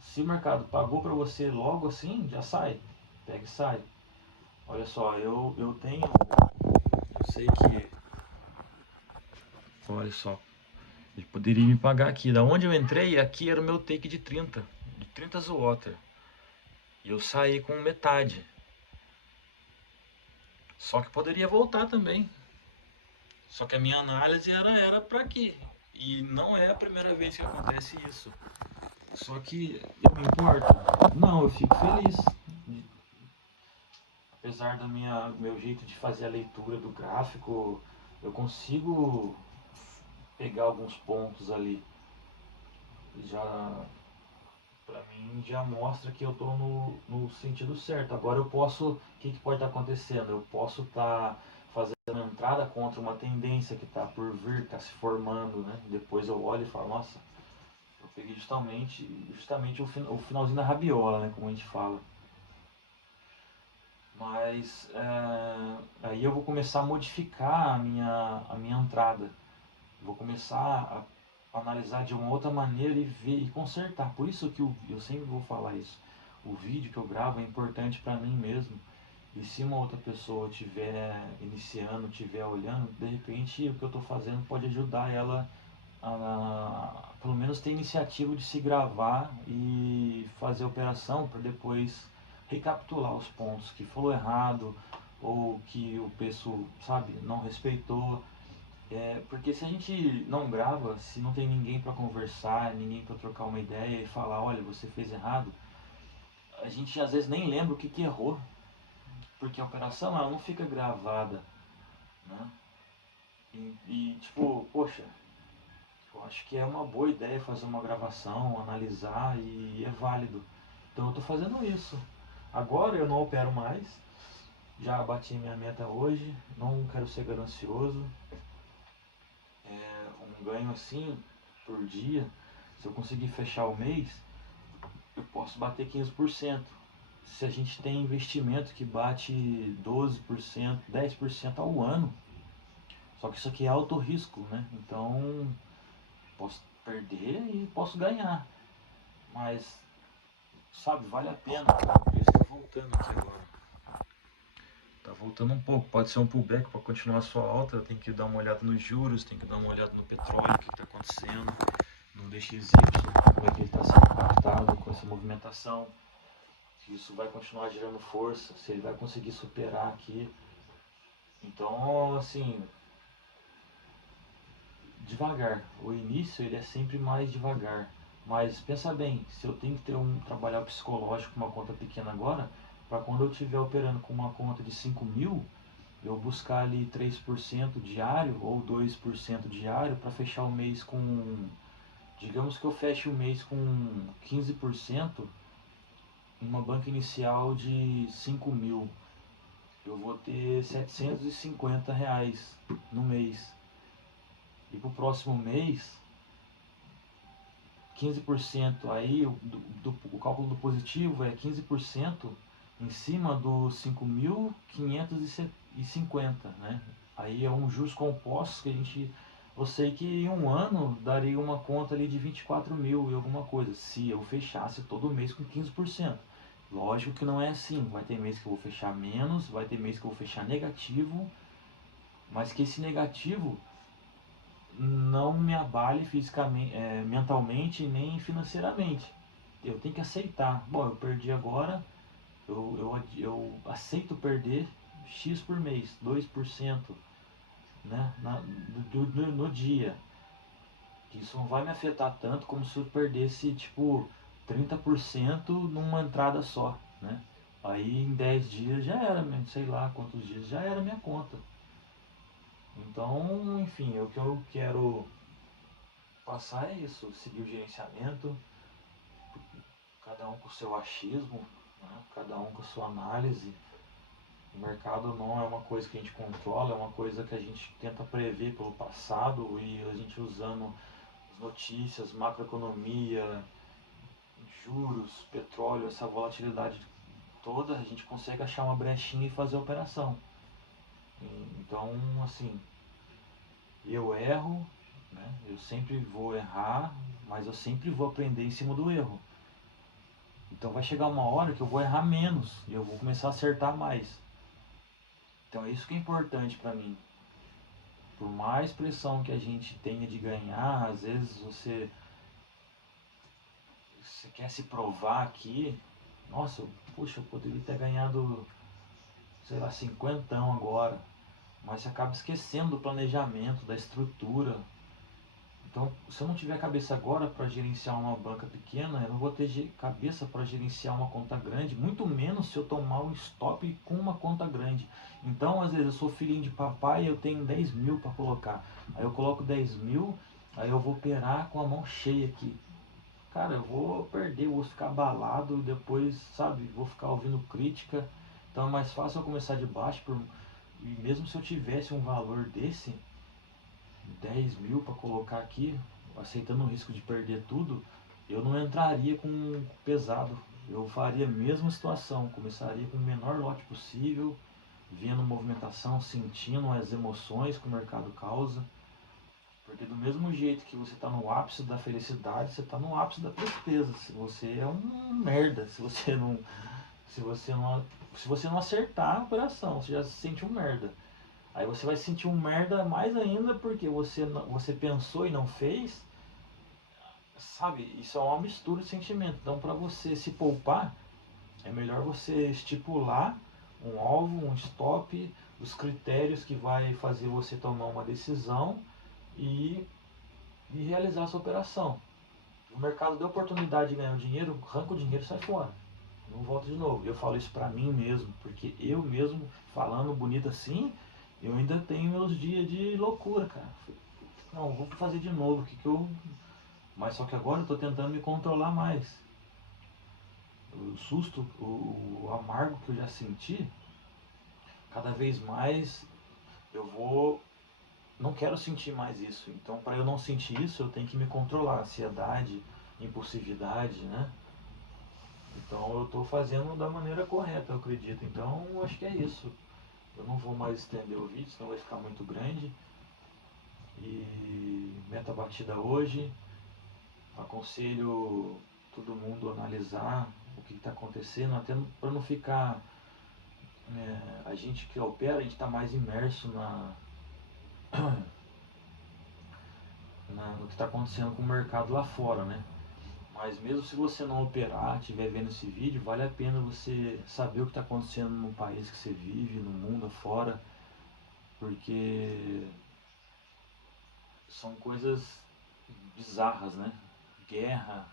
Se o mercado pagou para você logo assim, já sai. Pega e sai. Olha só, eu tenho. Eu sei que. Olha só. Ele poderia me pagar aqui. Da onde eu entrei, aqui era o meu take de 30. De 30 Zwater. E eu saí com metade. Só que poderia voltar também. Só que a minha análise era para aqui. E não é a primeira vez que acontece isso. Só que eu me importo? Não, eu fico feliz. Apesar do meu jeito de fazer a leitura do gráfico, eu consigo pegar alguns pontos ali. Já, para mim, já mostra que eu estou no sentido certo. Agora eu posso, o que pode estar acontecendo? Eu posso estar fazendo uma entrada contra uma tendência que está por vir, está se formando, né? Depois eu olho e falo, nossa, eu peguei justamente o finalzinho da rabiola, né? Como a gente fala. Mas aí eu vou começar a modificar a minha entrada. Vou começar a analisar de uma outra maneira e ver e consertar. Por isso que eu sempre vou falar isso. O vídeo que eu gravo é importante para mim mesmo. E se uma outra pessoa estiver iniciando, estiver olhando, de repente o que eu estou fazendo pode ajudar ela a pelo menos ter iniciativa de se gravar e fazer a operação para depois recapitular os pontos que falou errado ou que o preço, sabe, não respeitou. Porque se a gente não grava, se não tem ninguém para conversar, ninguém para trocar uma ideia e falar, olha, você fez errado, a gente às vezes nem lembra o que errou, porque a operação ela não fica gravada, né? Tipo, poxa, acho que é uma boa ideia fazer uma gravação, analisar e é válido. Então eu estou fazendo isso. Agora eu não opero mais, já bati minha meta hoje, não quero ser ganancioso. Um ganho assim por dia, se eu conseguir fechar o mês, eu posso bater 15%. Se a gente tem investimento que bate 12%, 10% ao ano, só que isso aqui é alto risco, né? Então posso perder e posso ganhar. Mas, sabe, vale a pena. Ele está voltando aqui agora. Tá voltando um pouco. Pode ser um pullback para continuar a sua alta. Tem que dar uma olhada nos juros, tem que dar uma olhada no petróleo, o que está acontecendo, no DXY, como é que ele está sendo impactado com essa movimentação. Se isso vai continuar gerando força, se ele vai conseguir superar aqui. Então, assim, devagar. O início ele é sempre mais devagar. Mas pensa bem, se eu tenho que ter trabalhar psicológico com uma conta pequena agora, para quando eu estiver operando com uma conta de 5 mil, eu buscar ali 3% diário ou 2% diário para fechar o mês com, digamos que eu feche o mês com 15%, em uma banca inicial de 5 mil. Eu vou ter R$ 750 no mês. E para o próximo mês, 15% aí, o cálculo do positivo é 15% em cima dos 5.550, né? Aí é um juros compostos que a gente, eu sei que em um ano daria uma conta ali de 24 mil e alguma coisa, se eu fechasse todo mês com 15%. Lógico que não é assim, vai ter mês que eu vou fechar menos, vai ter mês que eu vou fechar negativo, mas que esse negativo não me abale fisicamente, mentalmente nem financeiramente. Eu tenho que aceitar. Bom, eu perdi agora, eu aceito perder X por mês, 2%, né, no dia. Isso não vai me afetar tanto como se eu perdesse tipo 30% numa entrada só, né? Aí em 10 dias já era, sei lá quantos dias já era minha conta. Então, enfim, o que eu quero passar é isso, seguir o gerenciamento, cada um com o seu achismo, né? Cada um com a sua análise. O mercado não é uma coisa que a gente controla, é uma coisa que a gente tenta prever pelo passado e a gente usando as notícias, macroeconomia, juros, petróleo, essa volatilidade toda, a gente consegue achar uma brechinha e fazer a operação. Então, assim, eu erro, né? Eu sempre vou errar, mas eu sempre vou aprender em cima do erro. Então vai chegar uma hora que eu vou errar menos e eu vou começar a acertar mais. Então é isso que é importante para mim. Por mais pressão que a gente tenha de ganhar, às vezes você quer se provar aqui. Nossa, puxa, eu poderia ter ganhado, sei lá, 50 agora. Mas você acaba esquecendo do planejamento, da estrutura. Então, se eu não tiver cabeça agora para gerenciar uma banca pequena, eu não vou ter cabeça para gerenciar uma conta grande, muito menos se eu tomar um stop com uma conta grande. Então, às vezes, eu sou filhinho de papai e eu tenho 10 mil para colocar. Aí eu coloco 10 mil, aí eu vou operar com a mão cheia aqui. Cara, eu vou perder, vou ficar abalado, depois, sabe, vou ficar ouvindo crítica. Então é mais fácil eu começar de baixo, e mesmo se eu tivesse um valor desse, 10 mil para colocar aqui, aceitando o risco de perder tudo, eu não entraria com pesado. Eu faria a mesma situação, começaria com o menor lote possível, vendo movimentação, sentindo as emoções que o mercado causa. Porque do mesmo jeito que você está no ápice da felicidade, você está no ápice da tristeza. Se você é um merda, se você não, se você não acertar a operação, você já se sente um merda. Aí você vai sentir um merda mais ainda porque você pensou e não fez, sabe? Isso é uma mistura de sentimento. Então, para você se poupar, é melhor você estipular um alvo, um stop, os critérios que vai fazer você tomar uma decisão e, e realizar a sua operação. O mercado deu oportunidade de ganhar dinheiro, arranca o dinheiro e sai fora. Não volta de novo. Eu falo isso pra mim mesmo, porque eu mesmo, falando bonito assim, eu ainda tenho meus dias de loucura, cara. Não, vou fazer de novo, mas só que agora eu estou tentando me controlar mais. O susto, o amargo que eu já senti, cada vez mais eu vou, não quero sentir mais isso. Então, para eu não sentir isso, eu tenho que me controlar, ansiedade, impulsividade, né? Então, eu estou fazendo da maneira correta, eu acredito. Então, acho que é isso. Eu não vou mais estender o vídeo, senão vai ficar muito grande. E meta batida hoje. Aconselho todo mundo a analisar o que está acontecendo, até para não ficar. A gente que opera, a gente está mais imerso no que está acontecendo com o mercado lá fora, né? Mas mesmo se você não operar, estiver vendo esse vídeo, vale a pena você saber o que está acontecendo no país que você vive, no mundo afora, porque são coisas bizarras, né? Guerra,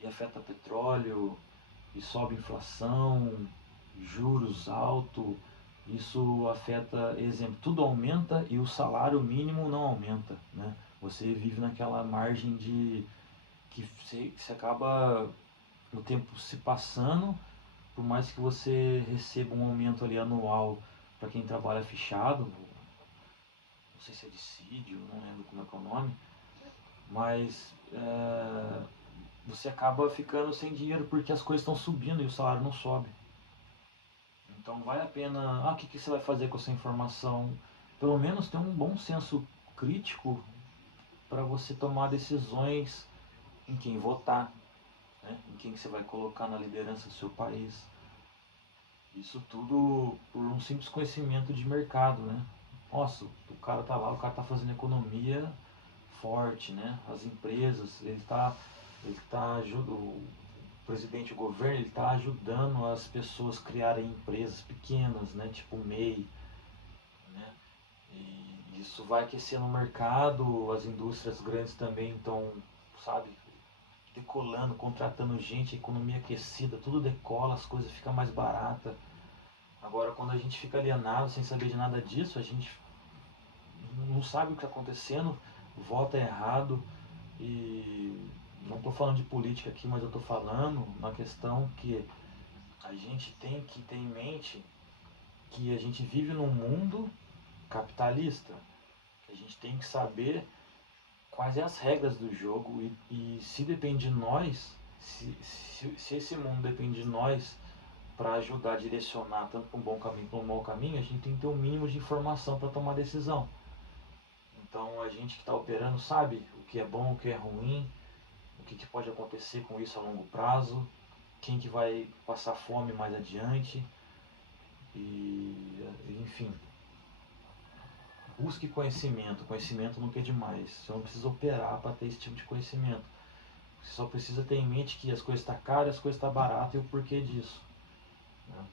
e afeta petróleo, e sobe inflação, juros altos, isso afeta, exemplo, tudo aumenta e o salário mínimo não aumenta, né? Você vive naquela margem de que você acaba o tempo se passando, por mais que você receba um aumento ali anual para quem trabalha fechado, não sei se é dissídio, não lembro como é que é o nome, mas você acaba ficando sem dinheiro porque as coisas estão subindo e o salário não sobe. Então vale a pena. O que você vai fazer com essa informação? Pelo menos ter um bom senso crítico para você tomar decisões em quem votar, né? Em quem você vai colocar na liderança do seu país. Isso tudo por um simples conhecimento de mercado, né? Nossa, o cara tá lá, o cara tá fazendo economia forte, né? As empresas, ele tá ajudando, o presidente, o governo, ele está ajudando as pessoas a criarem empresas pequenas, né? Tipo MEI, né? E isso vai aquecendo o mercado, as indústrias grandes também estão, sabe, decolando, contratando gente, economia aquecida, tudo decola, as coisas ficam mais baratas. Agora, quando a gente fica alienado, sem saber de nada disso, a gente não sabe o que está acontecendo, vota errado e não estou falando de política aqui, mas eu estou falando na questão que a gente tem que ter em mente que a gente vive num mundo capitalista, que a gente tem que saber quais são as regras do jogo e se depende de nós, se esse mundo depende de nós para ajudar a direcionar tanto para um bom caminho como para um mau caminho, a gente tem que ter um mínimo de informação para tomar decisão. Então a gente que está operando sabe o que é bom, o que é ruim, o que pode acontecer com isso a longo prazo, quem que vai passar fome mais adiante enfim, busque conhecimento. Conhecimento nunca é demais. Você não precisa operar para ter esse tipo de conhecimento. Você só precisa ter em mente que as coisas estão caras, as coisas estão baratas e o porquê disso, né?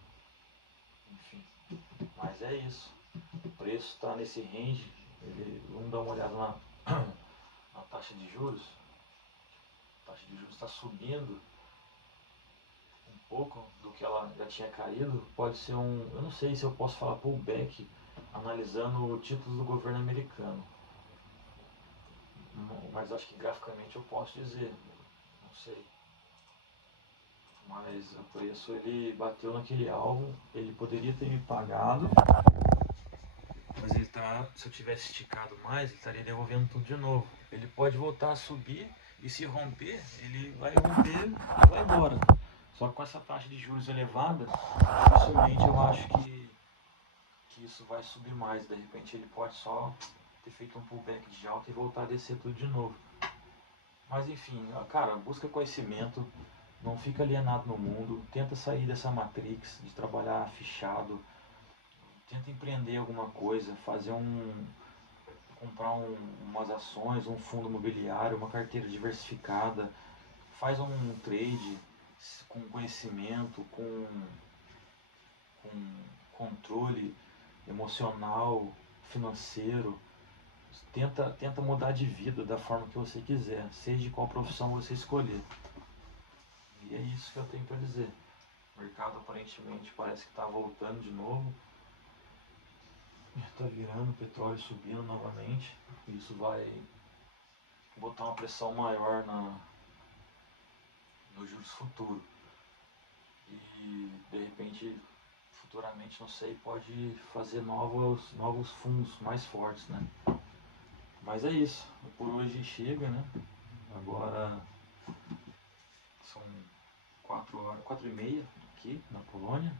Enfim, mas é isso. O preço está nesse range. Vamos dar uma olhada na taxa de juros. A taxa de juros está subindo um pouco do que ela já tinha caído. Pode ser eu não sei se eu posso falar pullback analisando títulos do governo americano, mas acho que graficamente eu posso dizer, não sei. Mas o preço ele bateu naquele alvo, ele poderia ter me pagado, mas ele tá, se eu tivesse esticado mais, ele estaria devolvendo tudo de novo. Ele pode voltar a subir e se romper, ele vai romper e vai embora. Só que com essa taxa de juros elevada, dificilmente eu acho que isso vai subir mais. De repente ele pode só ter feito um pullback de alta e voltar a descer tudo de novo. Mas enfim, cara, busca conhecimento, não fica alienado no mundo, tenta sair dessa matrix de trabalhar fichado, tenta empreender alguma coisa, comprar umas ações, um fundo imobiliário, uma carteira diversificada, faz um trade com conhecimento, com controle emocional, financeiro. Tenta mudar de vida da forma que você quiser, seja de qual profissão você escolher. E é isso que eu tenho para dizer. O mercado aparentemente parece que está voltando de novo. Está virando, petróleo subindo novamente. Isso vai botar uma pressão maior no juros futuro. E de repente, futuramente, não sei, pode fazer novos fundos mais fortes, né? Mas é isso, por hoje chega, né? Agora são 4h, 4h30 aqui na Polônia.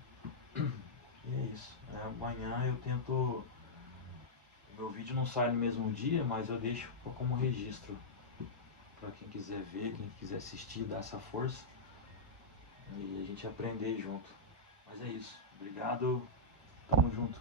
E é isso. Amanhã eu tento. O meu vídeo não sai no mesmo dia, mas eu deixo como registro para quem quiser ver, quem quiser assistir, dar essa força e a gente aprender junto. Mas é isso. Obrigado. Tamo junto.